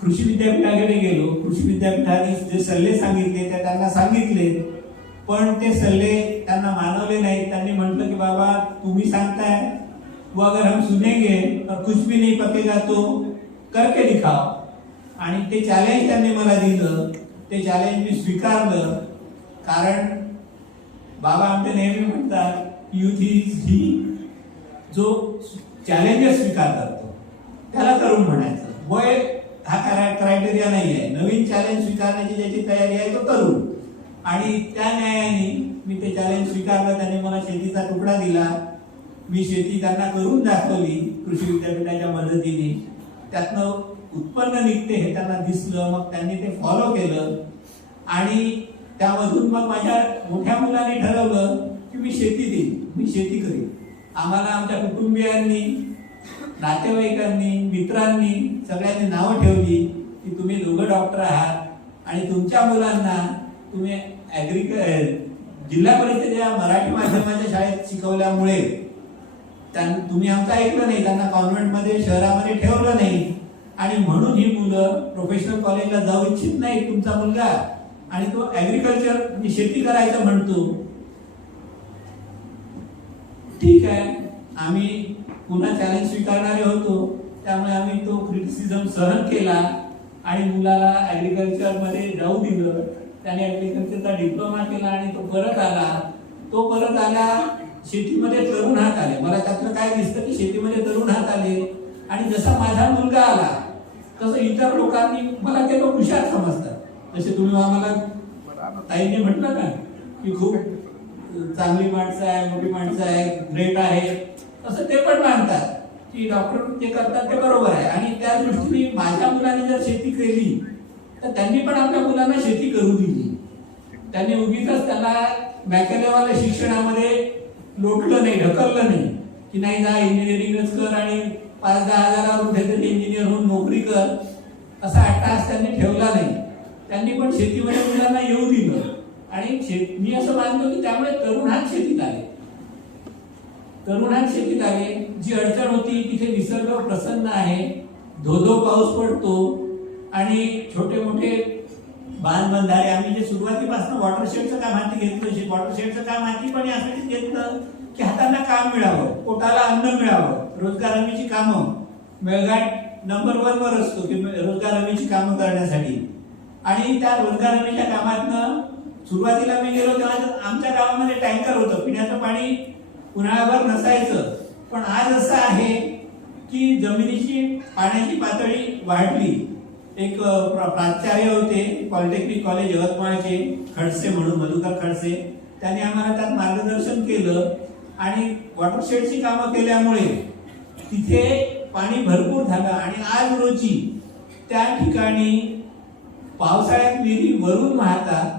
कृषी विद्यापीठाकडे गेलो. कृषी विद्यापीठाने जे सल्ले सांगितले ते त्यांना सांगितले, पण ते सल्ले त्यांना मानवले नाहीत. त्यांनी म्हटलं की बाबा तुम्ही सांगताय, वो अगर हम सुनेंगे और कुछ भी नहीं पकेगा तो करके दिखाओ. आणि ते चॅलेंज त्यांनी मला दिलं. ते चॅलेंज मी स्वीकारलं, कारण बाबा आमचे नेहमी म्हणतात युथ इज ही जो चॅलेंजेस स्वीकार करतो त्याला तरुण म्हणायचं. वय हा क्रायटेरिया नाही आहे. नवीन चॅलेंज स्वीकारण्याची ज्याची तयारी आहे तो तरुण. आणि त्या न्यायाने मी ते चॅलेंज स्वीकारलं. त्यांनी मला शेतीचा तुकडा दिला. मी शेती त्यांना करून दाखवली कृषी विद्यापीठाच्या मदतीने. त्यातनं उत्पन्न निघते हे त्यांना दिसलं. मग त्यांनी ते फॉलो केलं आणि त्यामधून मग माझ्या मोठ्या मुलाने ठरवलं की मी शेती देईन, मी शेती करीन. आम्हाला आमच्या कुटुंबियांनी, नातेवाईकांनी, मित्रांनी सगळ्यांनी नावं ठेवली की तुम्ही दोघं डॉक्टर आहात आणि तुमच्या मुलांना तुम्ही जिल्हा परिषदेच्या मराठी माध्यमाच्या शाळेत शिकवल्यामुळे तुम्ही आमचं ऐकलं नाही, त्यांना कॉन्व्हेंटमध्ये शहरामध्ये ठेवलं नाही आणि म्हणून ही मुलं प्रोफेशनल कॉलेजला जाऊ इच्छित नाही. तुमचा मुलगा आणि तो ऍग्रिकल्चर शेती करायचं म्हणतो. ठीक आहे, आम्ही पुन्हा चॅलेंज स्वीकारणारे होतो, त्यामुळे आम्ही तो क्रिटिसिझम सहन केला आणि मुलाला ऍग्रिकल्चर मध्ये जाऊ दिलं. त्याने ऍग्रिकल्चरचा डिप्लोमा केला आणि तो परत आला. तो परत आला, शेतीमध्ये तरुण हात आले. मला त्यातलं काय दिसतं की शेतीमध्ये तरुण हात आले आणि जसा माझा मुलगा आला तसं इतर लोकांनी मला ते लोक हुशार समजतात. जसे तुम्ही आम्हाला ताईंनी म्हटलं ना की खूप चांगली माणसं आहे, मोठी माणसं आहे, ग्रेट आहे, तसं ते पण मानतात की डॉक्टर जे करतात ते बरोबर आहे. आणि त्या दृष्टीने माझ्या मुलाने जर शेती केली तर त्यांनी पण आपल्या मुलांना शेती करू दिली. त्यांनी उगीच त्याला मॅकॅलेवाल्या शिक्षणामध्ये लोटलं नाही, ढकललं नाही की नाही जा इंजिनिअरिंगच कर आणि 5-10 हजारावर कुठेतरी इंजिनियर होऊन नोकरी कर, असा अट्टास त्यांनी ठेवला नाही. त्यांनी पण शेतीमध्ये मुलांना येऊ दिलं आणि मी असं मानतो की त्यामुळे तरुण हात शेतीत आले. तरुण हात शेतीत आले. जी अडचण होती तिथे निसर्ग प्रसन्न आहे, धोधो पाऊस पडतो आणि छोटे मोठे बांध बंधारे आम्ही जे सुरुवातीपासून वॉटरशेडचं काम हाती घेतलं. वॉटरशेडचं काम हाती पण यासाठी घेतलं की हातांना काम मिळावं, पोटाला अन्न मिळावं. रोजगार हमीची कामं, मेळघाट नंबर 1 वर असतो की रोजगार हमीची कामं करण्यासाठी. आणि त्या रोजगार हमीच्या कामातनं सुरुवातीला मी गेलो तेव्हा आमच्या गावामध्ये टँकर होतं, पिण्याचं पाणी उन्हाळ्याभर नसायचं. पण आज असं आहे की जमिनीची पाण्याची पातळी वाढली. एक प्राचार्य होते पॉलिटेक्निक कॉलेज यवतमाळचे, खडसे म्हणून, मधुकर खडसे, त्यांनी आम्हाला त्यात मार्गदर्शन केलं आणि वॉटरशेडची कामं केल्यामुळे तिथे पाणी भरपूर झालं. आणि आज रोजी त्या ठिकाणी पावसाळ्यात विहिरी वरून वाहतात.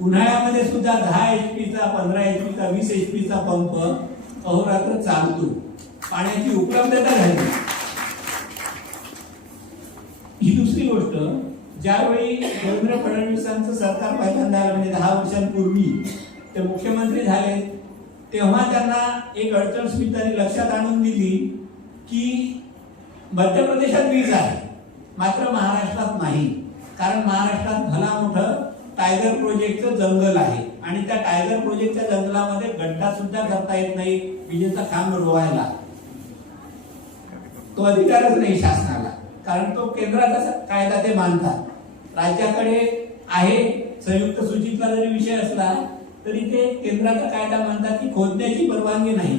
उन्हाळ्यामध्ये सुद्धा 10 HP चा, 15 HP चा, 20 HP चा पंप अहोरात्र चालतो. पाण्याची उपलब्धता झाली. ही दुसरी गोष्ट, ज्यावेळी देवेंद्र फडणवीसांचं सरकार पहिल्यांदा आलं, म्हणजे 10 वर्षांपूर्वी ते मुख्यमंत्री झाले, तेव्हा त्यांना एक अडचण स्मितांनी लक्षात आणून दिली की मध्य प्रदेशात वीज आहे मात्र महाराष्ट्रात नाही. कारण महाराष्ट्रात भला मोठं टायगर प्रोजेक्टचं जंगल आहे आणि त्या टायगर प्रोजेक्टच्या जंगलामध्ये गड्डा सुद्धा करता येत नाही विजेचा खांब रोवायला. तो अधिकारच नाही शासनाला, कारण तो केंद्राचा कायदा ते मानतात. राज्याकडे आहे, संयुक्त सूचीतला जरी विषय असला तरी ते केंद्राचा कायदा मानतात की खोदण्याची परवानगी नाही.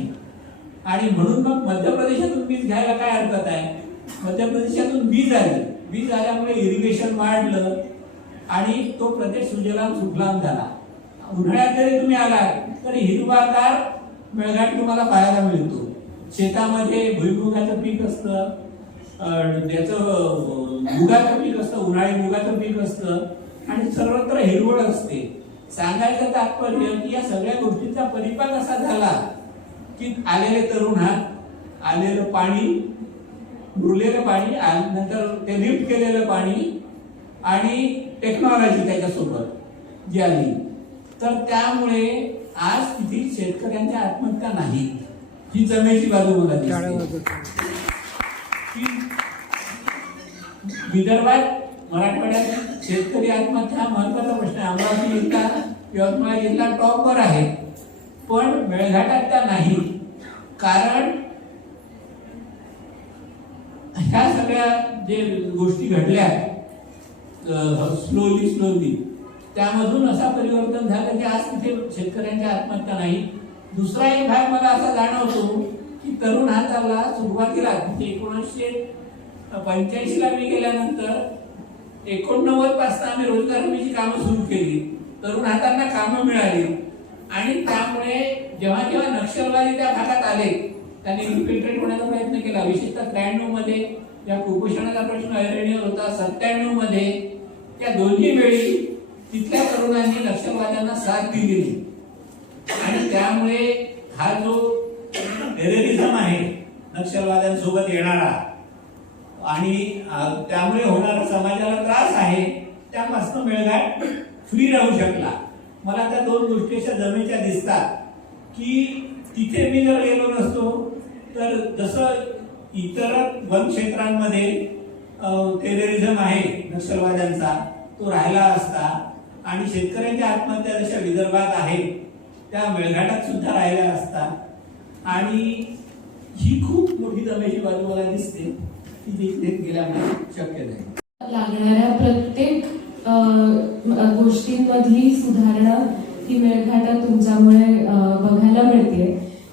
आणि म्हणून मग मध्य प्रदेशातून वीज घ्यायला काय हरकत आहे. मध्य प्रदेशातून वीज आली. वीज आल्यामुळे इरिगेशन वाढलं आणि तो प्रदेश सुजलाम सुफलाम झाला. उन्हाळ्यात जरी तुम्ही आलात तरी हिरवागार मेळघाट तुम्हाला पाहायला मिळतो. शेतामध्ये भुईमुगाचं पीक असतं, मुगाचं पीक असतं, उन्हाळी मुगाचं पीक असतं आणि सर्वत्र हिरवळ असते. सांगायचं तात्पर्य की या सगळ्या गोष्टींचा परिपाक असा झाला की आलेले तरुण हात, आलेलं पाणी, उरलेलं पाणी, नंतर ते लिफ्ट केलेलं पाणी आणि टेक्नॉलॉजी त्याच्यासोबत जी आली, तर त्यामुळे आज तिथे शेतकऱ्यांच्या आत्महत्या नाही. ही जमेची बाजू मला दिसते. विदर्भात मराठवाड्यात शेतकरी आत्महत्या हा महत्वाचा प्रश्न आहे. अमरावती जिल्हा, यवतमाळ जिल्हा टॉपवर आहे, पण मेळघाटात त्या नाही. कारण ह्या सगळ्या जे गोष्टी घडल्या स्लोली त्यामधून असा परिवर्तन झालं की आज तिथे शेतकऱ्यांच्या आत्महत्या नाही. दुसरा एक भाग मला असा जाणवतो की तरुण हाताला सुरुवातीला म्हणजे 1985 ला मी गेल्यानंतर 89 पासून आम्ही रोजगार हमीची कामं सुरू केली. तरुण हातांना कामं मिळाली आणि त्यामुळे जेव्हा जेव्हा नक्षलवादी त्या भागात आले त्यांनी इन्फिल्ट्रेट होण्याचा प्रयत्न केला. विशेषतः 93 मध्ये या कुपोषणाचा प्रश्न ऐरणीवर होता. 97 मध्ये त्या दोन्ही वेळी तिथल्या तरुणांनी नक्षलवाद्यांना साथ दिली आणि त्यामुळे हा जो टेररिझम आहे नक्षलवाद्यांसोबत येणारा आणि त्यामुळे होणारा समाजाला त्रास आहे त्यापासून मेळघाट फ्री राहू शकला. मला त्या दोन गोष्टी अशा जमेच्या दिसतात की तिथे मी जर गेलो नसतो तर जसं इतर वन क्षेत्रांमध्ये टेररिझम आहे नक्षलवाद्यांचा तो राहिला असता आणि शेतकऱ्यांच्या आत्महत्या जशा विदर्भात आहेत त्या मेळघाटात सुद्धा राहिल्या असतात आणि ही खूप मोठी जमेची बाजू मला दिसते की तिथे गेल्यामुळे शक्य नाही. लागणाऱ्या प्रत्येक गोष्टींमधली सुधारणा ही मेळघाटात तुमच्यामुळे बघायला मिळते.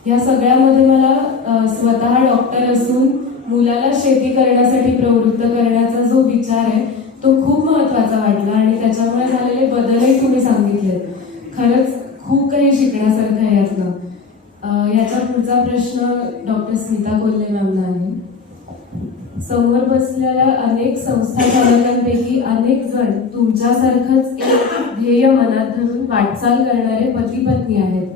या सगळ्यामध्ये मला स्वतः डॉक्टर असून मुलाला शेती करण्यासाठी प्रवृत्त करण्याचा जो विचार आहे तो खूप महत्त्वाचा वाटला आणि त्याच्यामुळे झालेले बदलही तुम्ही सांगितले. खरंच खूप काही शिकण्यासारखं आहे यातनं. याचा पुढचा प्रश्न डॉक्टर स्मिता कोल्हे मॅमना आहे. समोर बसलेल्या अनेक संस्था चालकांपैकी अनेक जण तुमच्यासारखंच एक ध्येय मनात धरून वाटचाल करणारे पती पत्नी आहेत.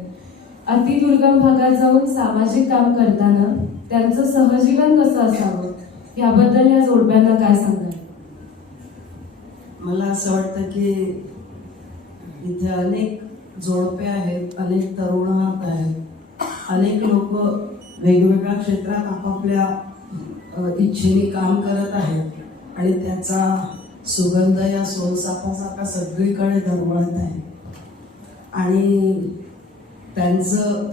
अतिदुर्गम भागात जाऊन सामाजिक काम करताना त्यांचं सहजीवन कसं असावं याबद्दल या जोडप्यांना काय सांगाल? मला असं वाटतं की इथे अनेक जोडपे आहेत, अनेक तरुण हात आहेत, अनेक लोक वेगवेगळ्या क्षेत्रात आपापल्या इच्छेने काम करत आहेत आणि त्याचा सुगंध या सोनसापासारखा सगळीकडे दरवळत आहे आणि त्यांचं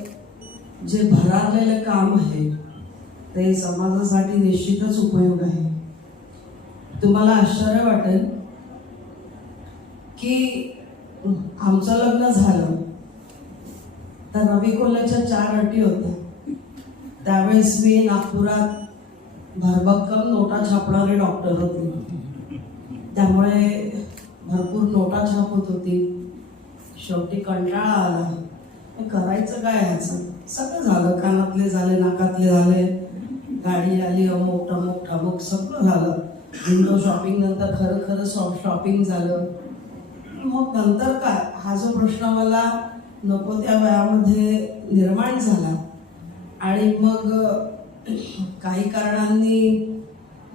जे भरारलेलं काम आहे ते समाजासाठी निश्चितच उपयोग आहे. तुम्हाला आश्चर्य वाटेल की आमचं लग्न झालं तर रवी कोल्हेच्या 4 अटी होत्या. त्यावेळेस मी नागपुरात भरभक्कम नोटा छापणारे डॉक्टर होते, त्यामुळे भरपूर नोटा छापत होती. शेवटी कंटाळा आला, करायचं काय ह्याचं. सगळं झालं, कानातले झाले, नाकातले झाले, गाडी आली, अमुक ठमुक ठमुक सगळं झालं. विंडो शॉपिंग नंतर खरं खरं शॉपिंग झालं. मग नंतर काय हा जो प्रश्न मला नको त्या वयामध्ये निर्माण झाला आणि मग काही कारणांनी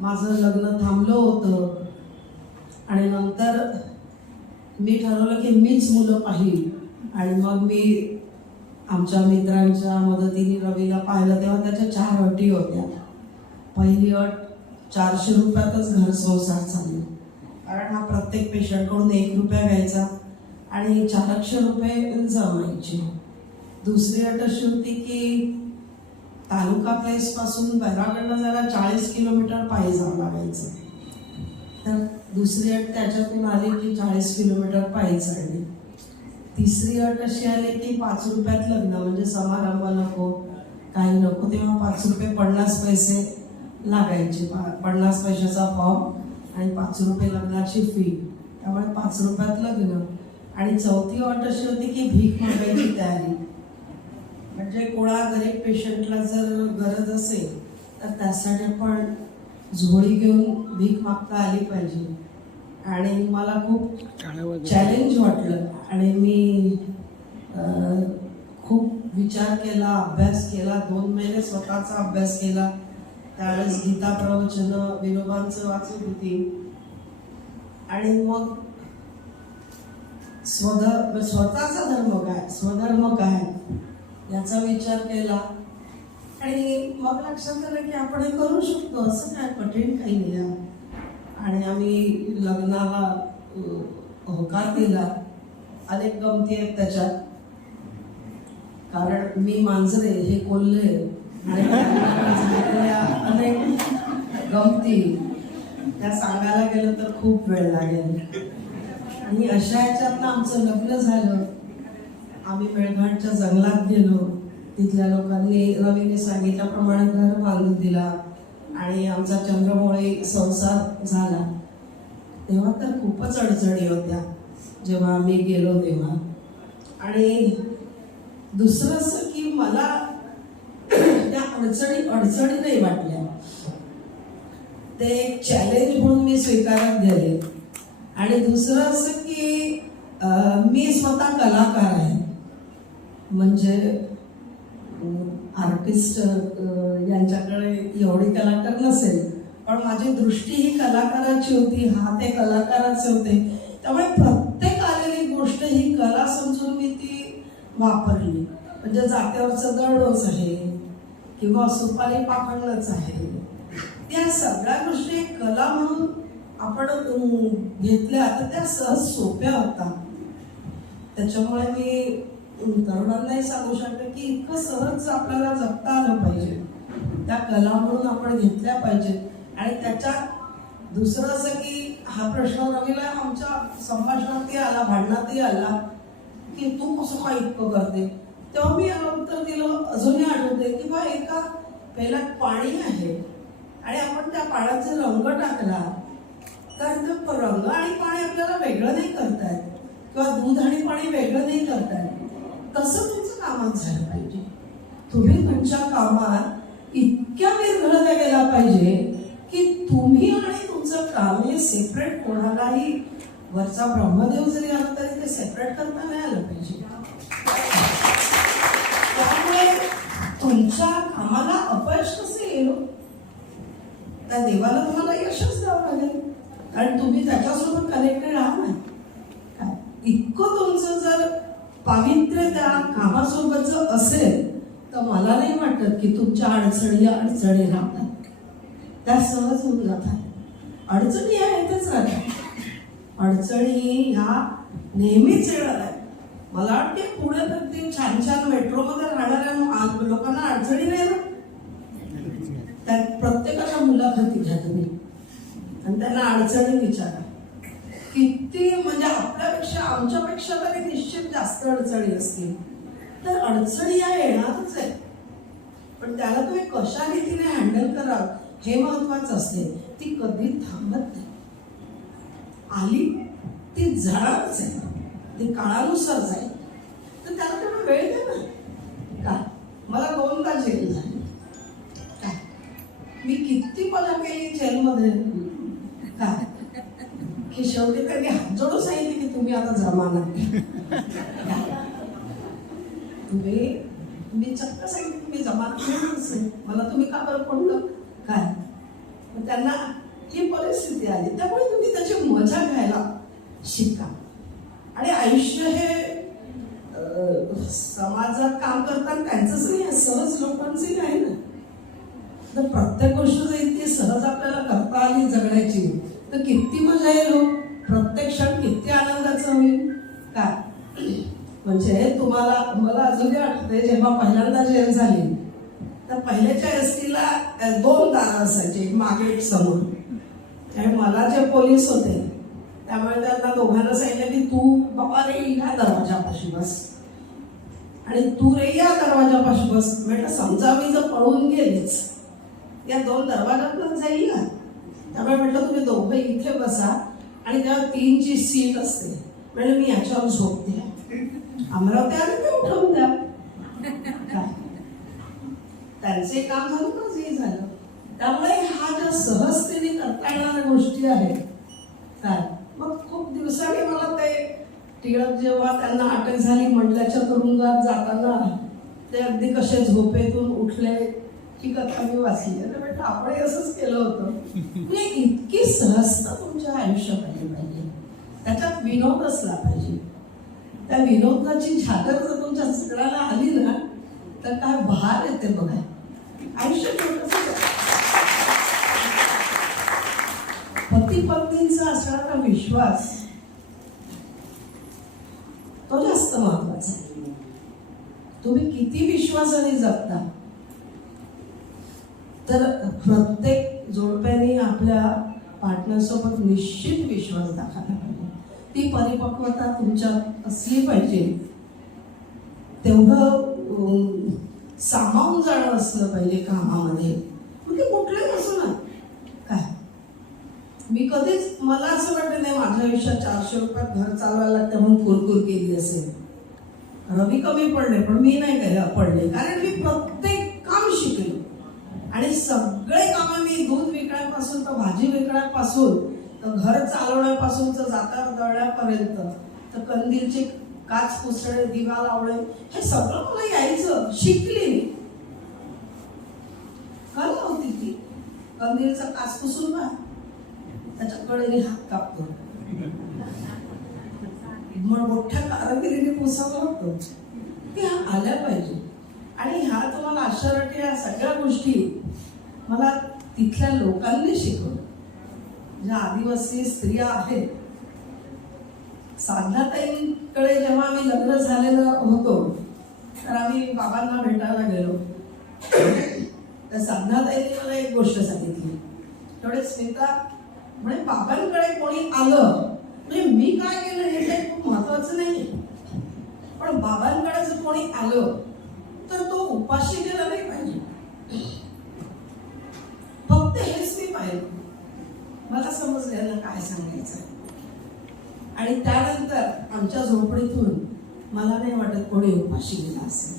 माझं लग्न थांबलं होतं आणि नंतर मी ठरवलं की मीच मुलं पाहिल आणि मग मी आमच्या मित्रांच्या मदतीने रवीला पाहिलं तेव्हा त्याच्या 4 अटी होत्या. पहिली अट 400 रुपयातच घर संसार चालला, कारण हा प्रत्येक पेशंटकडून 1 रुपया घ्यायचा आणि 400 रुपये जमायचे. दुसरी अट अशी होती की तालुका प्लेस पासून बैरागडला जरा 40 किलोमीटर पायी जावं लागायचं. तर दुसरी अट त्याच्यातून आली की 40 किलोमीटर पायी चढली. तिसरी अट अशी आली की 5 रुपयात लग्न, म्हणजे समारंभ नको, काही नको. तेव्हा 5 रुपये 50 पैसे लागायचे. 50 पैशाचा फॉर्म आणि 5 रुपये लग्नाची फी, त्यामुळे 5 रुपयात लग्न. आणि चौथी अट अशी होती की भीक मागायची तयारी, म्हणजे कोणा गरीब पेशंटला जर गरज असेल तर त्यासाठी पण झोळी घेऊन भीक मागता आली पाहिजे. आणि मला खूप चॅलेंज वाटलं आणि मी खूप विचार केला, अभ्यास केला. 2 महिने स्वतःचा अभ्यास केला. त्यावेळेस गीता प्रवचनं विनोबांचं वाचत होती आणि मग स्वतःचा धर्म काय, स्वधर्म काय याचा विचार केला आणि मग लक्षात आलं की आपण हे करू शकतो, असं काय कठीण काही नाही. आणि आम्ही लग्नाला होकार दिला. अनेक गमती आहेत त्याच्यात, कारण मी मांजरे हे कोल्हे आणि त्यांना झालेल्या अनेक गमती त्या सांगायला गेलं तर खूप वेळ लागेल. आणि अशा ह्याच्यातनं आमचं लग्न झालं. आम्ही मेळघाटच्या जंगलात गेलो. तिथल्या लोकांनी रवीने सांगितल्याप्रमाणे घर बांधून दिला आणि आमचा चंद्रमोळी संसार झाला. तेव्हा तर खूपच अडचणी होत्या जेव्हा आम्ही गेलो तेव्हा. आणि दुसरं असं की मला त्या अडचणी नाही वाटल्या, ते एक चॅलेंज म्हणून मी स्वीकारत गेले. आणि दुसरं असं की मी स्वतः कलाकार आहे, म्हणजे आर्टिस्ट यांच्याकडे एवढी कलाकार नसेल, पण माझी दृष्टी ही कलाकाराची होती, हात हे कलाकाराचे होते. त्यामुळे प्रत्येक आलेली गोष्ट ही कला समजून मी ती वापरली. म्हणजे जात्यावरचं दळणच आहे किंवा सुपारी पाखडणंच आहे, त्या सगळ्या गोष्टी एक कला म्हणून आपण घेतल्या तर त्या सहज सोप्या होतात. त्याच्यामुळे मी तरुणांनाही सांगू शकते की इतकं सहज आपल्याला जगता आलं पाहिजे, त्या कला म्हणून आपण घेतल्या पाहिजे. आणि त्याच्यात दुसरं असं की हा प्रश्न रवीला आमच्या संभाषणातही आला, भांडणातही आला की तू कसं काय इतकं करते. तेव्हा मी उत्तर दिलं, अजूनही आठवते की बा एका पेल्यात पाणी आहे आणि आपण त्या पाण्यात जर रंग टाकला तर रंग आणि पाणी आपल्याला वेगळं नाही करतायत, किंवा दूध आणि पाणी वेगळं नाही करतायत. तसं तुमचं कामात झालं पाहिजे. तुम्ही तुमच्या कामात इतक्या विरघळल्या गेला पाहिजे की तुम्ही आणि तुमचं काम हे सेपरेट, कोणालाही वरचा ब्रह्मदेव जरी आला तरी ते सेपरेट करता नाही आलं पाहिजे. त्यामुळे तुमच्या कामाला अपयश कसं येईल, त्या देवाला तुम्हाला यशच द्यावं लागेल, कारण तुम्ही त्याच्यासोबत कनेक्टेड आहात ना. काय इतकं तुमचं जर पावित्र्य त्या कामासोबत जर असेल तर मला नाही वाटत की तुमच्या अडचणी राहतात, त्या सहज होऊन जातात. अडचणी ह्या येतच राहतात, अडचणी ह्या नेहमीच येणार आहेत. मला वाटते पुढे प्रत्येक छान छान मेट्रोमध्ये राहणाऱ्या लोकांना अडचणी नाही ना. त्या प्रत्येकाच्या मुलाखती घ्या तुम्ही आणि त्यांना अडचणी विचारा. किती म्हणजे आपल्यापेक्षा आमच्यापेक्षा तरी निश्चित जास्त अडचणी असतील. तर अडचणी या येणारच आहे, पण त्याला तुम्ही कशा रीतीने हँडल करा हे महत्वाचं असते. ती कधी थांबत नाही, आली ती जाणारच आहे, ती काळानुसार जाईल. तर त्याला तेवढा वेळ द्या ना. काय मला 2दा जेल झाली, काय मी किती मजा केली जेलमध्ये, काय की शेवटी त्यांनी हात जोडून सांगितले की तुम्ही आता जमा नाही. मी चक्क सांगितलं मी जमा नाही, मला तुम्ही का बरं पडलं काय. त्यांना ही परिस्थिती आली, त्यामुळे तुम्ही त्याची मजा घ्यायला शिका. आणि आयुष्य हे समाजात काम करताना त्यांचंच नाही, सहज लोकांचंही नाही ना. तर प्रत्येक गोष्ट जर इतकी सहज आपल्याला करता आली जगण्याची तर किती मजा येईल, प्रत्येक क्षण किती आनंदाचं होईल. काय म्हणजे मला अजूनही आठवते जेव्हा पहिल्यांदा जेल झाली तर पहिल्याच्या एसटीला 2 दारं असायची, मागे एक समोर. आणि मला जे पोलीस होते त्यामुळे त्यांना दोघांना सांगितलं की तू बाबा रे ह्या दरवाजापाशी बस आणि तू रे या दरवाजापाशी बस. म्हटलं समजा मी जर पळून गेलीच या 2 दरवाजातून जाईल ना. त्यामुळे म्हटलं तुम्ही दोघं इथे बसा आणि तेव्हा 3ची सीट असते, म्हणजे मी याच्यावर झोपते. अमरावती आले ते उठवून द्या. काय त्यांचे काम झालं तर जे झालं. त्यामुळे हा ज्या सहजतेने करता येणाऱ्या गोष्टी आहेत काय. मग खूप दिवसांनी मला ते टिळक जेव्हा त्यांना अटक झाली मंडल्याच्या तुरुंगात जाताना ते अगदी कसे झोपेतून उठले ही कथा मी वाचली. म्हटलं आपण असंच केलं होतं. म्हणजे इतकी सहजता तुमच्या आयुष्यात आली पाहिजे, त्याच्यात विनोद असला पाहिजे. त्या विनोदाची झाकर जर तुमच्या सगळ्याला आली ना तर काय बहार येते बघा. आयुष्य छोटंसं पती पत्नींचा असणारा विश्वास तो जास्त महत्वाचा आहे. तुम्ही किती विश्वासाने जगता, तर प्रत्येक जोडप्याने आपल्या पार्टनरसोबत निश्चित विश्वास दाखवला पाहिजे. ती परिपक्वता तुमच्यात असली पाहिजे. तेवढं सामावून जाणं असलं पाहिजे कामामध्ये. म्हणजे कुठलंही असं ना काय, मी कधीच, मला असं वाटत नाही माझ्या आयुष्यात 400 रुपयात घर चालवायला लागतं म्हणून कुरकुर केली असेल. रवी कमी पडले पण मी नाही पडले, कारण मी प्रत्येक काम शिकले आणि सगळे कामं मी दूध विकण्यापासून तर भाजी विकण्यापासून तर घर चालवण्यापासून तर जाता दळण्यापर्यंत तर कंदीलचे काच पुसणे, दिवा लावणे, हे सगळं मला यायचं, शिकली मी. कला होती ती. कंदीलचा काच पुसून ना त्याच्याकडे हात कापतो, मग मोठ्या कारागिरीने पुसावं होतं. त्या आल्या पाहिजे. आणि ह्या तुम्हाला आश्चर्य वाटेल, या सगळ्या गोष्टी मला तिथल्या लोकांनी शिकवल्या. ज्या आदिवासी स्त्रिया आहेत, साधनाताईंकडे जेव्हा आम्ही लग्न झालेलं होतो तर आम्ही बाबांना भेटायला गेलो. तर साधनाताईंनी मला एक गोष्ट सांगितली. तेवढे स्मिता म्हणजे बाबांकडे कोणी आलं म्हणजे मी काय केलं हे काही खूप महत्वाचं नाही, पण बाबांकडे जर कोणी आलं तर तो उपाशी गेला नाही पाहिजे. फक्त हेच मी पाहिलं, मला समजलेलं काय सांगायचं. आणि त्यानंतर आमच्या झोपडीतून मला नाही वाटत कोणी उपाशी गेला असेल.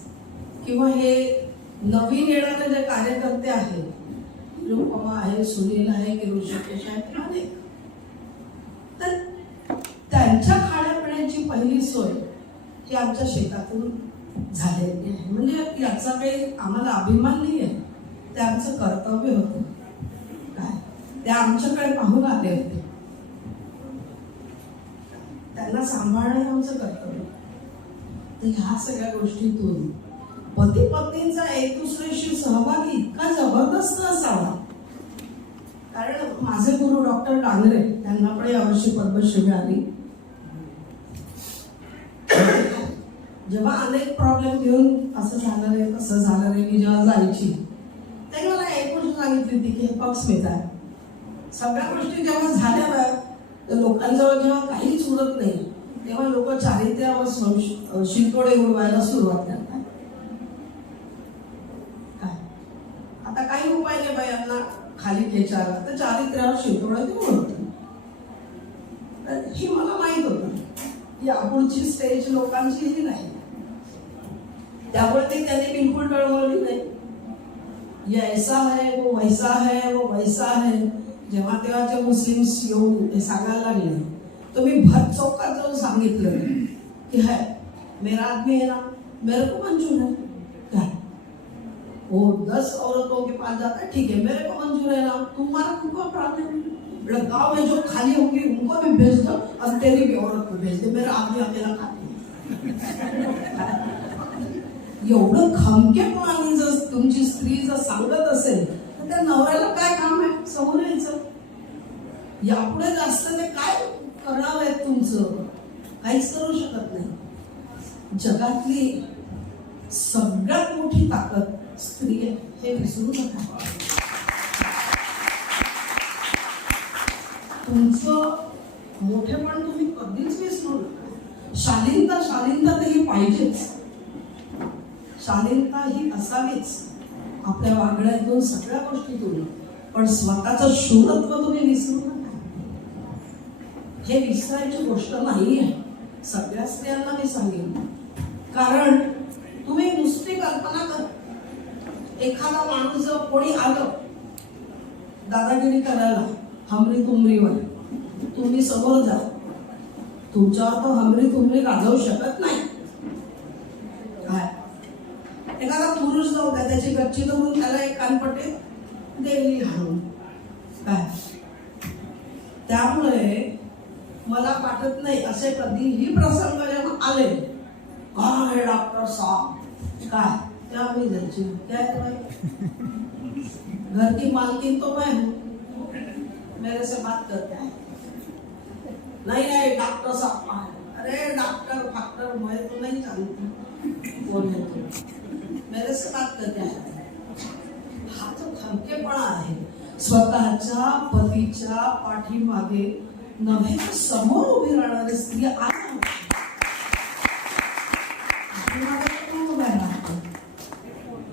किंवा हे नवीन येणारे जे कार्यकर्ते आहेत, निरुपमा आहे, सुनील आहे, की ऋषिकेश आहे, अनेक, तर त्यांच्या खाण्यापिण्याची पहिली सोय ही आमच्या शेतातून झालेली आहे. म्हणजे याचा काही आम्हाला अभिमान नाही आहे, ते आमचं कर्तव्य होतं. काय ते आमच्याकडे पाहून आले होते, त्यांना सांभाळणं आमचं कर्तव्य. तर ह्या सगळ्या गोष्टीतून पती पत्नींचा एक दुसऱ्याशी सहभाग इतका जबरदस्त असावा. कारण माझे गुरु डॉक्टर डांगरे, त्यांना पण यावर्षी पद्मश्री मिळाली. जेव्हा अनेक प्रॉब्लेम घेऊन असं झालं रे तसं झालं रे मी जेव्हा जायची, त्यांनी मला एक गोष्ट सांगितली होती की हे पक्ष स्मिता आहे, सगळ्या गोष्टी जेव्हा झाल्या ना तर लोकांजवळ जेव्हा काहीच उरत नाही तेव्हा लोक चारित्र्यावर शिंतोडे उडवायला सुरुवात करतात. काय आता काही उपाय नाही बायांना खाली खेचायला, तर चारित्र्यावर शिंतोडे ते उडवतात. तर ही मला माहित होतं की यापुढची स्टेज लोकांची ही नाही, त्यामुळे ते त्यांनी बिलकुल टळवली नाही. ये ऐसा है वो वैसा है वो वैसा है. जेव्हा तेव्हाचे मुस्लिम्स येऊन ते सांगायला लागले तो मी भर चौकात जाऊन सांगितलं की है मेरा आदमी है ना, मेरे को मंजूर है. क्या वो 10 औरतों के पास जाता है, ठीक है मेरे को मंजूर है ना, तुम्हारा कोई प्रॉब्लम नहीं. गाँव में जो खाली होंगी उनको भी भेज दो और तेरी भी औरत को भेज दे, मेरा आदमी अकेला खाते. एवढं खमकेपणाने जर तुमची स्त्री जर सांगत असेल तर त्या नवऱ्याला काय काम आहे समोर यायचं. यापुढे जास्त ते काय करणार आहे तुमचं, काहीच करू शकत नाही. जगातली सगळ्यात मोठी ताकद स्त्री आहे हे विसरू नका. तुमचं मोठेपण तुम्ही कधीच विसरू नका. शालीनता तर ही पाहिजेच, शालीनता ही असावीच आपल्या वागण्यातून सगळ्या गोष्टीतून, पण स्वतःचं शूरत्व तुम्ही विसरू नका. हे विसरायची गोष्ट नाही आहे. सगळ्या स्त्रियांना मी सांगेन, कारण तुम्ही नुसती कल्पना करा, एखादा माणूस जर कोणी आलं दादागिरी करायला हमरी तुमरीवर, तुम्ही समोर जा, तुमच्यावर तो हमरी तुमरी गाजवू शकत नाही. काय एखादा पुरुष जाऊ द्या, त्याची गच्ची धरून त्याला एक कानपट्टी देवी घालून काय. त्यामुळे मला वाटत नाही असे कधीही प्रसंग जेव्हा आले काय डॉक्टर साहब काय त्या मी जायची काय घर की मालकीन तो मैं हूं. मेरे से बात करते हैं, नहीं डॉक्टर साहब, अरे डॉक्टर फाक्टर मैं तो नहीं जानती कौन है तो, मेरे से बात करते हैं. हा जो खमकेपणा आहे, स्वतःच्या पतीच्या पाठीमागे नव्हे तर समोर उभी राहणारी स्त्री आहे.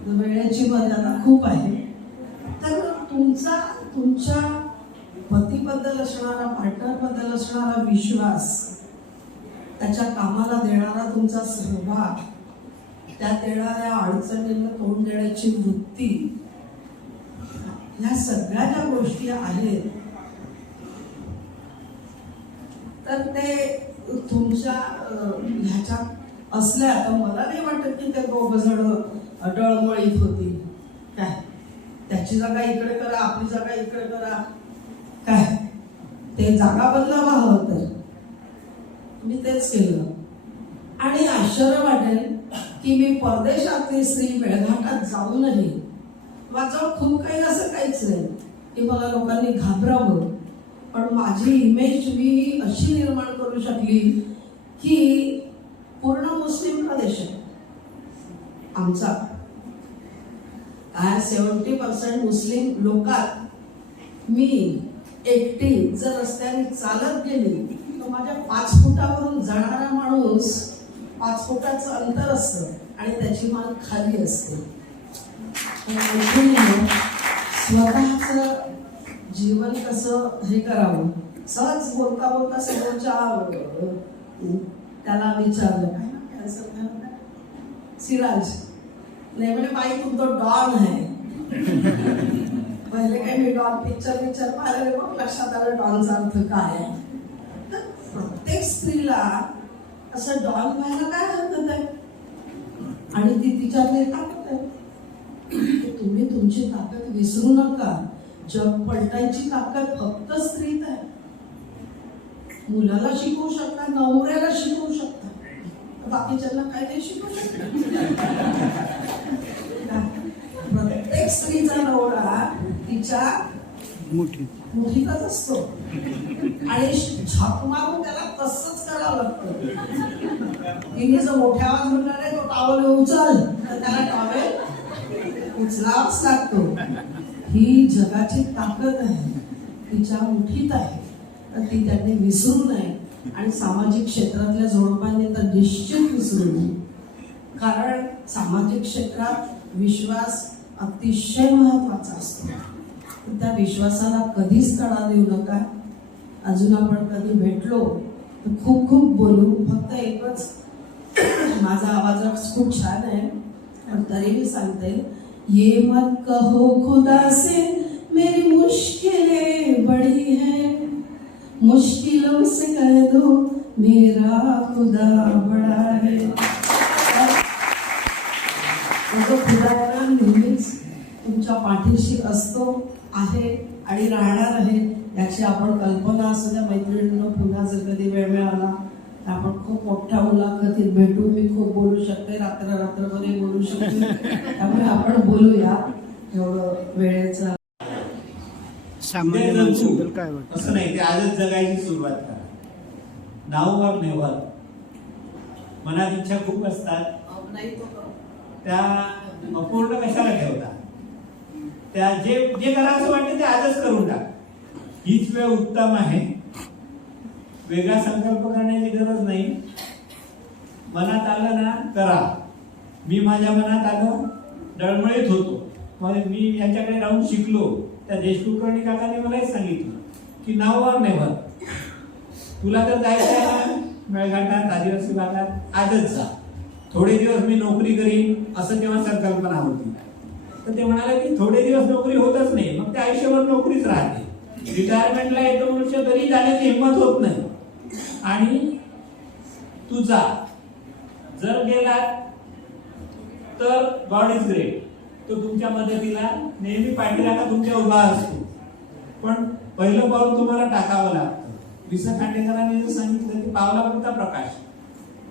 वेळेची मर्यादा खूप आहे. तर तुमच्या पतीबद्दल असणारा, पार्टनरबद्दल असणारा विश्वास, त्याच्या कामाला देणारा तुमचा सहभाग, त्यात येणाऱ्या अडचणींना तोंड देण्याची वृत्ती, ह्या सगळ्या ज्या गोष्टी आहेत तर ते तुमच्या ह्याच्यात असल्या तर मला नाही वाटत की ते दोघ जण डळमळीत होती. काय त्याची जागा इकडे करा, आपली जागा इकडे करा, काय ते जागा बदलावा हवं तर मी तेच केलं. आणि आश्चर्य वाटेल की मी परदेशातली स्त्री मेळघाटात जाऊनही माझं खूप काही असं काहीच नाही की मला लोकांनी घाबरावं, पण माझी इमेज मी अशी निर्माण करू शकली की पूर्ण मुस्लिम प्रदेश आहे आमचा. काय 70% मुस्लिम लोकात मी एकटी जर रस्त्याने चालत गेली तर माझ्या 5 फुटावरून जाणारा माणूस 5 फुटाचं अंतर असतं आणि त्याची मान खाली असते. स्वतःच जीवन कसं हे करावं, सहज बोलता बोलता समोरच्या त्याला विचारलं काय ना सिराज नाही म्हणे बाई तुम तो डॉन आहे. पहिले काय मी डॉन पिक्चर पाहिलं मग लक्षात आलं डॉनचा अर्थ काय आहे. तर प्रत्येक स्त्रीला असं डॉन व्हायला काय हरकत आहे, आणि ती तिच्यातली ताकद आहे. तुम्ही तुमची ताकद विसरू नका. जग पलटायची ताकद फक्त स्त्रीत आहे. मुलाला शिकवू शकता, नवऱ्याला शिकवू शकता, बाकीच्यांना काय नाही शिकवू शकता. प्रत्येक स्त्रीचा नवरा तिच्या मुठीतच असतो आणि झाक मारून त्याला तसंच करावं लागतं. तिने जर मोठ्या आवाज म्हणणार तो टॉवेल उचल तर त्याला टॉवेल उचलावाच लागतो. ही जगाची ताकद आहे, तिच्या मुठीत आहे, तर ती त्यांनी विसरू नये. आणि सामाजिक क्षेत्रातल्या जोडपांनी तर निश्चित विसरू नये, कारण सामाजिक क्षेत्रात विश्वास अतिशय महत्वाचा असतो. त्या विश्वासाला कधीच तडा देऊ नका. अजून आपण कधी भेटलो तर खूप खूप बोलू. फक्त एकच, माझा आवाज खूप छान आहे पण तरी मी सांगते, ये मत कहो खुदा से मेरी मुश्किलें बड़ी हैं, मुश्किलों से कह दो मेरा खुदा बड़ा है. खुदा नेहमीच तुमच्या पाठीशी असतो, आहे आणि राहणार आहे याची आपण कल्पना असू द्या. मैत्रिणींनो, पुन्हा जर कधी वेळ मिळाला तर आपण खूप मोठ्या मुलाखतीत भेटू. मी खूप बोलू शकते, रात्रभर बोलू शकते, त्यामुळे आपण बोलूया. एवढं वेळेचं सामान्य माणसाबद्दल काय वाटतं? असं नाही, ते आजच जगायची सुरुवात करा. नाववर नेवर. मनात इच्छा खूप असतात, नाही तो त्या अपूर्ण कशाला ठेवता? त्या जे करा असं वाटतं ते आजच करून टाक. हीच वेळ उत्तम आहे. वेगळा संकल्प करण्याची गरज नाही. मनात आलं ना करा. मी माझ्या मनात आलं, डळमळीत होतो, मग मी यांच्याकडे राहून शिकलो. त्या देशमुखकर्णी काकाने मलाही सांगितलं की नाववर नेवर. तुला तर जायचं आहे ना मेळघाटात, आदिवासी भागात, आजच जा. थोडे दिवस मी नोकरी करीन असं तेव्हा संकल्पना होती. तर ते म्हणाले की थोडे दिवस नोकरी होतच नाही, मग ते आयुष्यभर नोकरीच राहते. रिटायरमेंटला येतो मनुष्य तरी जाण्याची हिंमत होत नाही. आणि तू जा. जर गेला तर गॉड इज ग्रेट. तो तुमच्या मदतीला नेहमी पाठीराखा तुमच्या उभा असतो. पण पहिलं पाऊल तुम्हाला टाकावं लागतं. वि. स. खांडेकरांनी जर सांगितलं की पावलापुरता प्रकाश.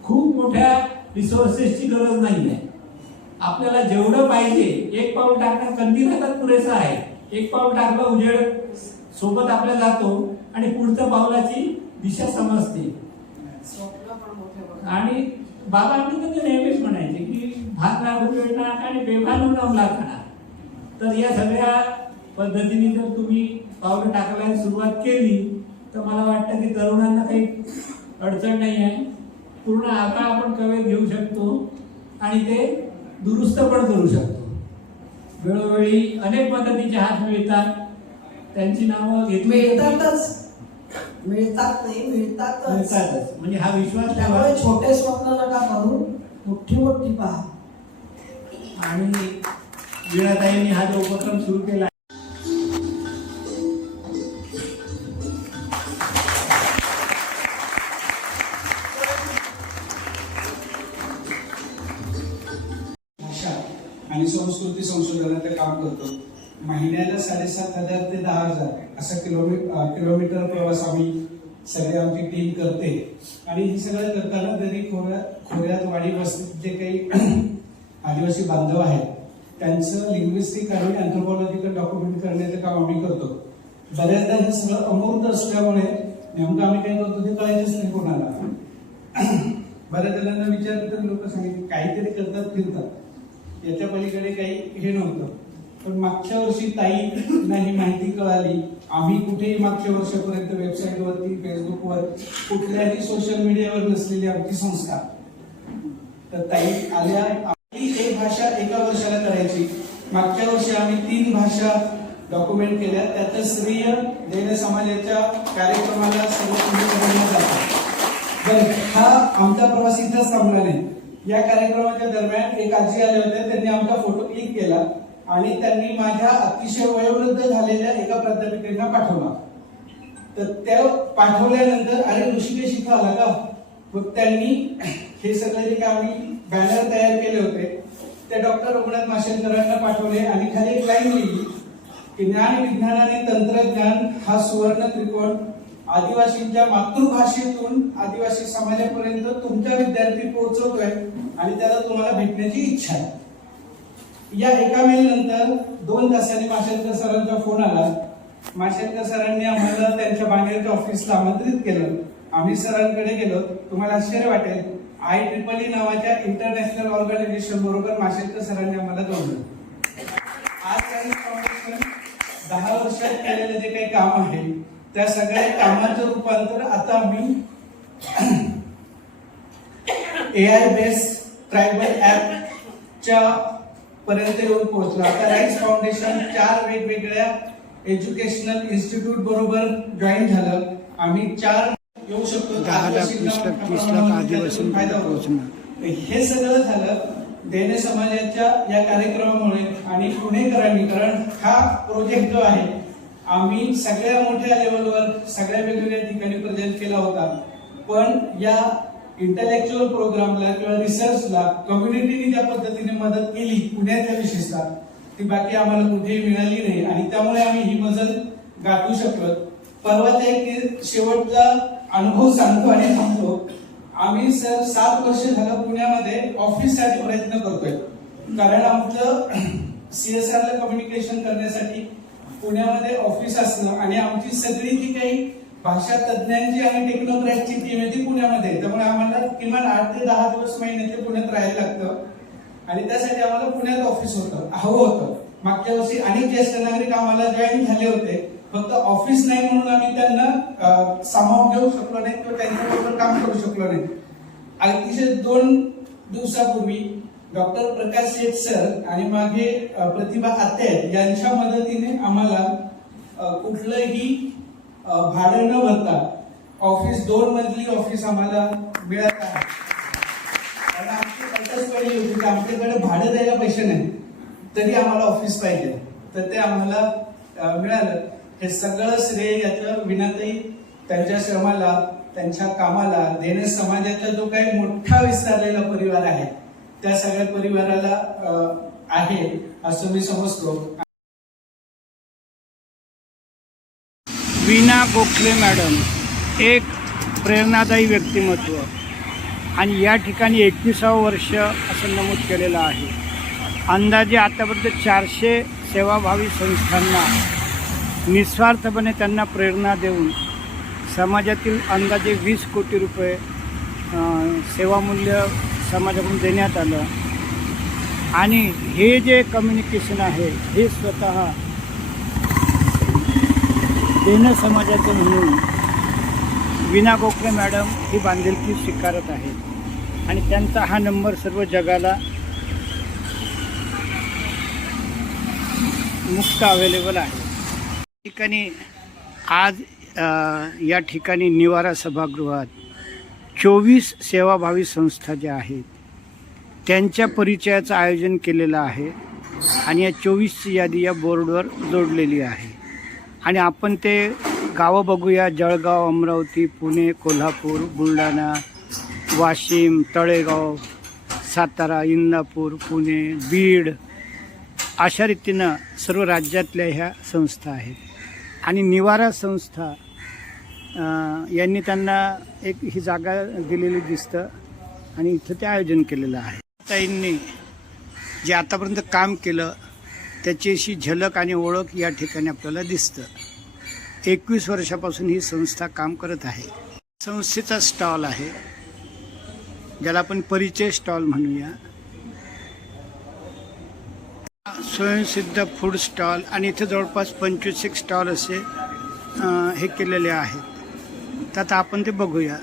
खूप मोठ्या रिसोर्सेसची गरज नाही आहे. आपल्याला जेवढं पाहिजे एक पाऊल टाकणं कंदील हातात पुरेसं आहे. एक पाऊल टाकलं उजेड सोबत आपल्या जातो आणि पुढच्या पावलाची दिशा समजते. स्वप्न पण मोठे बघ. आणि बाबा आम्ही तर नेहमीच म्हणायचे की भात लागून मिळणार आणि बेभान होऊन अमला खाणार. तर या सगळ्या पद्धतीने जर तुम्ही पावलं टाकायला सुरुवात केली तर मला वाटतं की तरुणांना काही अडचण नाही आहे. पूर्ण आकार आपण कवेत घेऊ शकतो आणि ते दुरुस्त पण करू शकतो. वेळोवेळी अनेक मदतीचे हात मिळतात, त्यांची नावं घेतली मिळतातच. म्हणजे हा विश्वास ठेवा. त्यामुळे छोटे स्वप्न नका पाहू, मोठी मोठी पहा. आणि वीणाताईंनी हा जो उपक्रम सुरू केला भाषा आणि संस्कृती संशोधनाचं काम करतो. महिन्याला 7,500 ते 10,000 असा किलोमीटर प्रवास आम्ही सगळे आमची टीम करते. आणि हे सगळं करताना जरी खोऱ्यात वाडी वस्तीत जे काही आदिवासी बांधव आहेत त्यांचं लिंग्विस्टिक आणि अँथ्रोपॉलॉजिकल डॉक्युमेंट करण्याचं काम आम्ही करतो. बऱ्याचदा हे सगळं अमूर्त असल्यामुळे नेमकं आम्ही काय करतो ते कळायचंच नाही कोणाला. बऱ्याच जणांना विचारलं तर लोक सांगितले काहीतरी करतात फिरतात, याच्या पलीकडे काही हे नव्हतं. पण मागच्या वर्षी ताईंना ही माहिती कळाली. आम्ही कुठेही मागच्या वर्षापर्यंत वेबसाईटवरती फेसबुकवर कुठल्याही सोशल मीडियावर नसलेली आमची संस्था. तर ताई आल्या. एक भाषा एका वर्षाला करायची. मागच्या वर्षी आम्ही 3 भाषा डॉक्युमेंट केल्या. त्याचं श्रेय जैन समाजाच्या कार्यक्रमाला सर्व जातात. बरं, हा आमचा प्रवास इथंच थांबला नाही. या कार्यक्रमाच्या दरम्यान एक आजी आले होते, त्यांनी आमचा फोटो क्लिक केला आणि त्यांनी माझ्या अतिशय वयोवृद्ध झालेल्या एका प्राध्यापिकेंना पाठवला. तर त्या पाठवल्यानंतर अरे ऋषिकेश इथं आला का. मग त्यांनी हे सगळे जे काही आम्ही बॅनर तयार केले होते ते डॉक्टर रघुनाथ माशेलकरांना पाठवले आणि खाली एक लाईन लिहिली की ज्ञान विज्ञान आणि तंत्रज्ञान हा सुवर्ण त्रिकोण आदिवासींच्या मातृभाषेतून आदिवासी समाजापर्यंत तुमच्या विद्यार्थी पोहोचवतोय आणि त्याला तुम्हाला भेटण्याची इच्छा आहे. या एका मेल नंतर 2 तासांनी माशेलकर सरांचा फोन आला. माशेलकर सरांनी आम्हाला त्यांच्या बांगेरच्या ऑफिसला आमंत्रित केलं. आम्ही सरांकडे गेलो. तुम्हाला आश्चर्य वाटेल, IEEE नावाच्या इंटरनॅशनल ऑर्गनायझेशन बरोबर माशेलकर सरांनी आम्हाला जोडलं. आज राईस फाउंडेशन 10 वर्षात केलेलं जे काही काम आहे त्या सगळ्या कामाचं रूपांतर आता आम्ही AI बेस्ड ट्रायबल ऍपच्या पर्यंत येऊन पोहोचलो. आता राईस फाउंडेशन 4 वेगवेगळ्या एज्युकेशनल इन्स्टिट्यूट बरोबर जॉईन झालं. आम्ही 4 येऊ शकतो. 10 लाख 20 लाख 30 लाख आदिवासींपर्यंत पोहोचणार. हे सगळं झालं जैन समाजाच्या या कार्यक्रमामुळे आणि पुणेकरांनी. कारण हा प्रोजेक्ट जो आहे आम्ही सगळ्या मोठ्या लेवलवर सगळ्या वेगवेगळ्या ठिकाणी प्रेझेंट केला होता. पण या इंटलेक्च्युअल प्रोग्रामला किंवा रिसर्चला कम्युनिटीने ज्या पद्धतीने मदत केली पुण्याच्या विशेषतः ती बाकी आम्हाला कुठेही मिळाली नाही आणि त्यामुळे आम्ही ही मजल गाठू शकलो. परवाचा एक शेवटचा अनुभव सांगतो आणि थांबतो. आम्ही सर 7 वर्ष झालं पुण्यामध्ये ऑफिससाठी प्रयत्न करतोय. कारण आमचं CSR ला कम्युनिकेशन करण्यासाठी पुण्यामध्ये ऑफिस असणं आणि आमची सगळी जी काही भाषा तज्ञांची आणि टेक्नोक्रॅटची टीम आहे ती पुण्यामध्ये. त्यामुळे आम्हाला किमान 8 ते 10 दिवस महिन्याचे पुण्यात राहायला लागतं आणि त्यासाठी आम्हाला पुण्यात ऑफिस हवं होतं. मागच्या वर्षी अनेक ज्येष्ठ नागरिक आम्हाला जॉईन झाले होते. फक्त ऑफिस नाही म्हणून आम्ही त्यांना सामावून घेऊ शकलो नाही किंवा त्यांच्याबरोबर काम करू शकलो नाही. अतिशय 2 दिवसापूर्वी डॉक्टर प्रकाश शेठ सर आणि मागे प्रतिभा आत्या यांच्या मदतीने आम्हाला कुठलंही भाडं न भरता ऑफिस 2 मजली ऑफिस आम्हाला मिळत आहे. आणि आमची अटच पडली होती की आमच्याकडे भाडं द्यायला पैसे नाही तरी आम्हाला ऑफिस पाहिजे. तर ते आम्हाला मिळालं. हे सगळं श्रेय याचं विनाताई त्यांच्या श्रमाला त्यांच्या कामाला जैन समाजाचा जो काही मोठा विस्तारलेला परिवार आहे त्या सगळ्या परिवाराला आहे असं मी समजतो. वीणा गोखले मॅडम एक प्रेरणादायी व्यक्तिमत्व आणि या ठिकाणी 21वं वर्ष असं नमूद केलेलं आहे. अंदाजे आतापर्यंत 400 सेवाभावी संस्थांना निस्वार्थपणे त्यांना प्रेरणा देऊन समाजातील अंदाजे 20 कोटी रुपये सेवामूल्य समाजाकडून देण्यात आलं. आणि हे जे कम्युनिकेशन आहे हे स्वतः देणं समाजाचं म्हणून वीणा गोखले मॅडम ही बांधिलकी स्वीकारत आहेत आणि त्यांचा हा नंबर सर्व जगाला मुक्त अवेलेबल आहे. ठिकाणी आज या ठिकाणी निवारा सभागृहात 24 सेवाभावी संस्था ज्या आहेत त्यांच्या परिचयाचं आयोजन केलेलं आहे आणि या 24ची यादी या बोर्डवर जोडलेली आहे. आणि आपण ते गावं बघूया. जळगाव, अमरावती, पुणे, कोल्हापूर, बुलढाणा, वाशिम, तळेगाव, सातारा, इंदापूर, पुणे, बीड अशा रीतीनं सर्व राज्यातल्या ह्या संस्था आहेत. आणि निवारा संस्था यांनी त्यांना एक ही जागा दिलेली दिसतं आणि इथं ते आयोजन केलेलं आहे. ताईंनी जे आतापर्यंत काम केलं त्याची अशी झलक आणि ओळख या ठिकाणी आपल्याला दिसतं. 21 वर्षापासून ही संस्था काम करत आहे. संस्थेचा स्टॉल आहे ज्याला आपण परिचय स्टॉल म्हणूया. स्वयंसिद्ध फूड स्टॉल आणि इथे जवळपास 25 स्टॉल असे हे केलेले आहेत. तर आता आपण ते बघूया.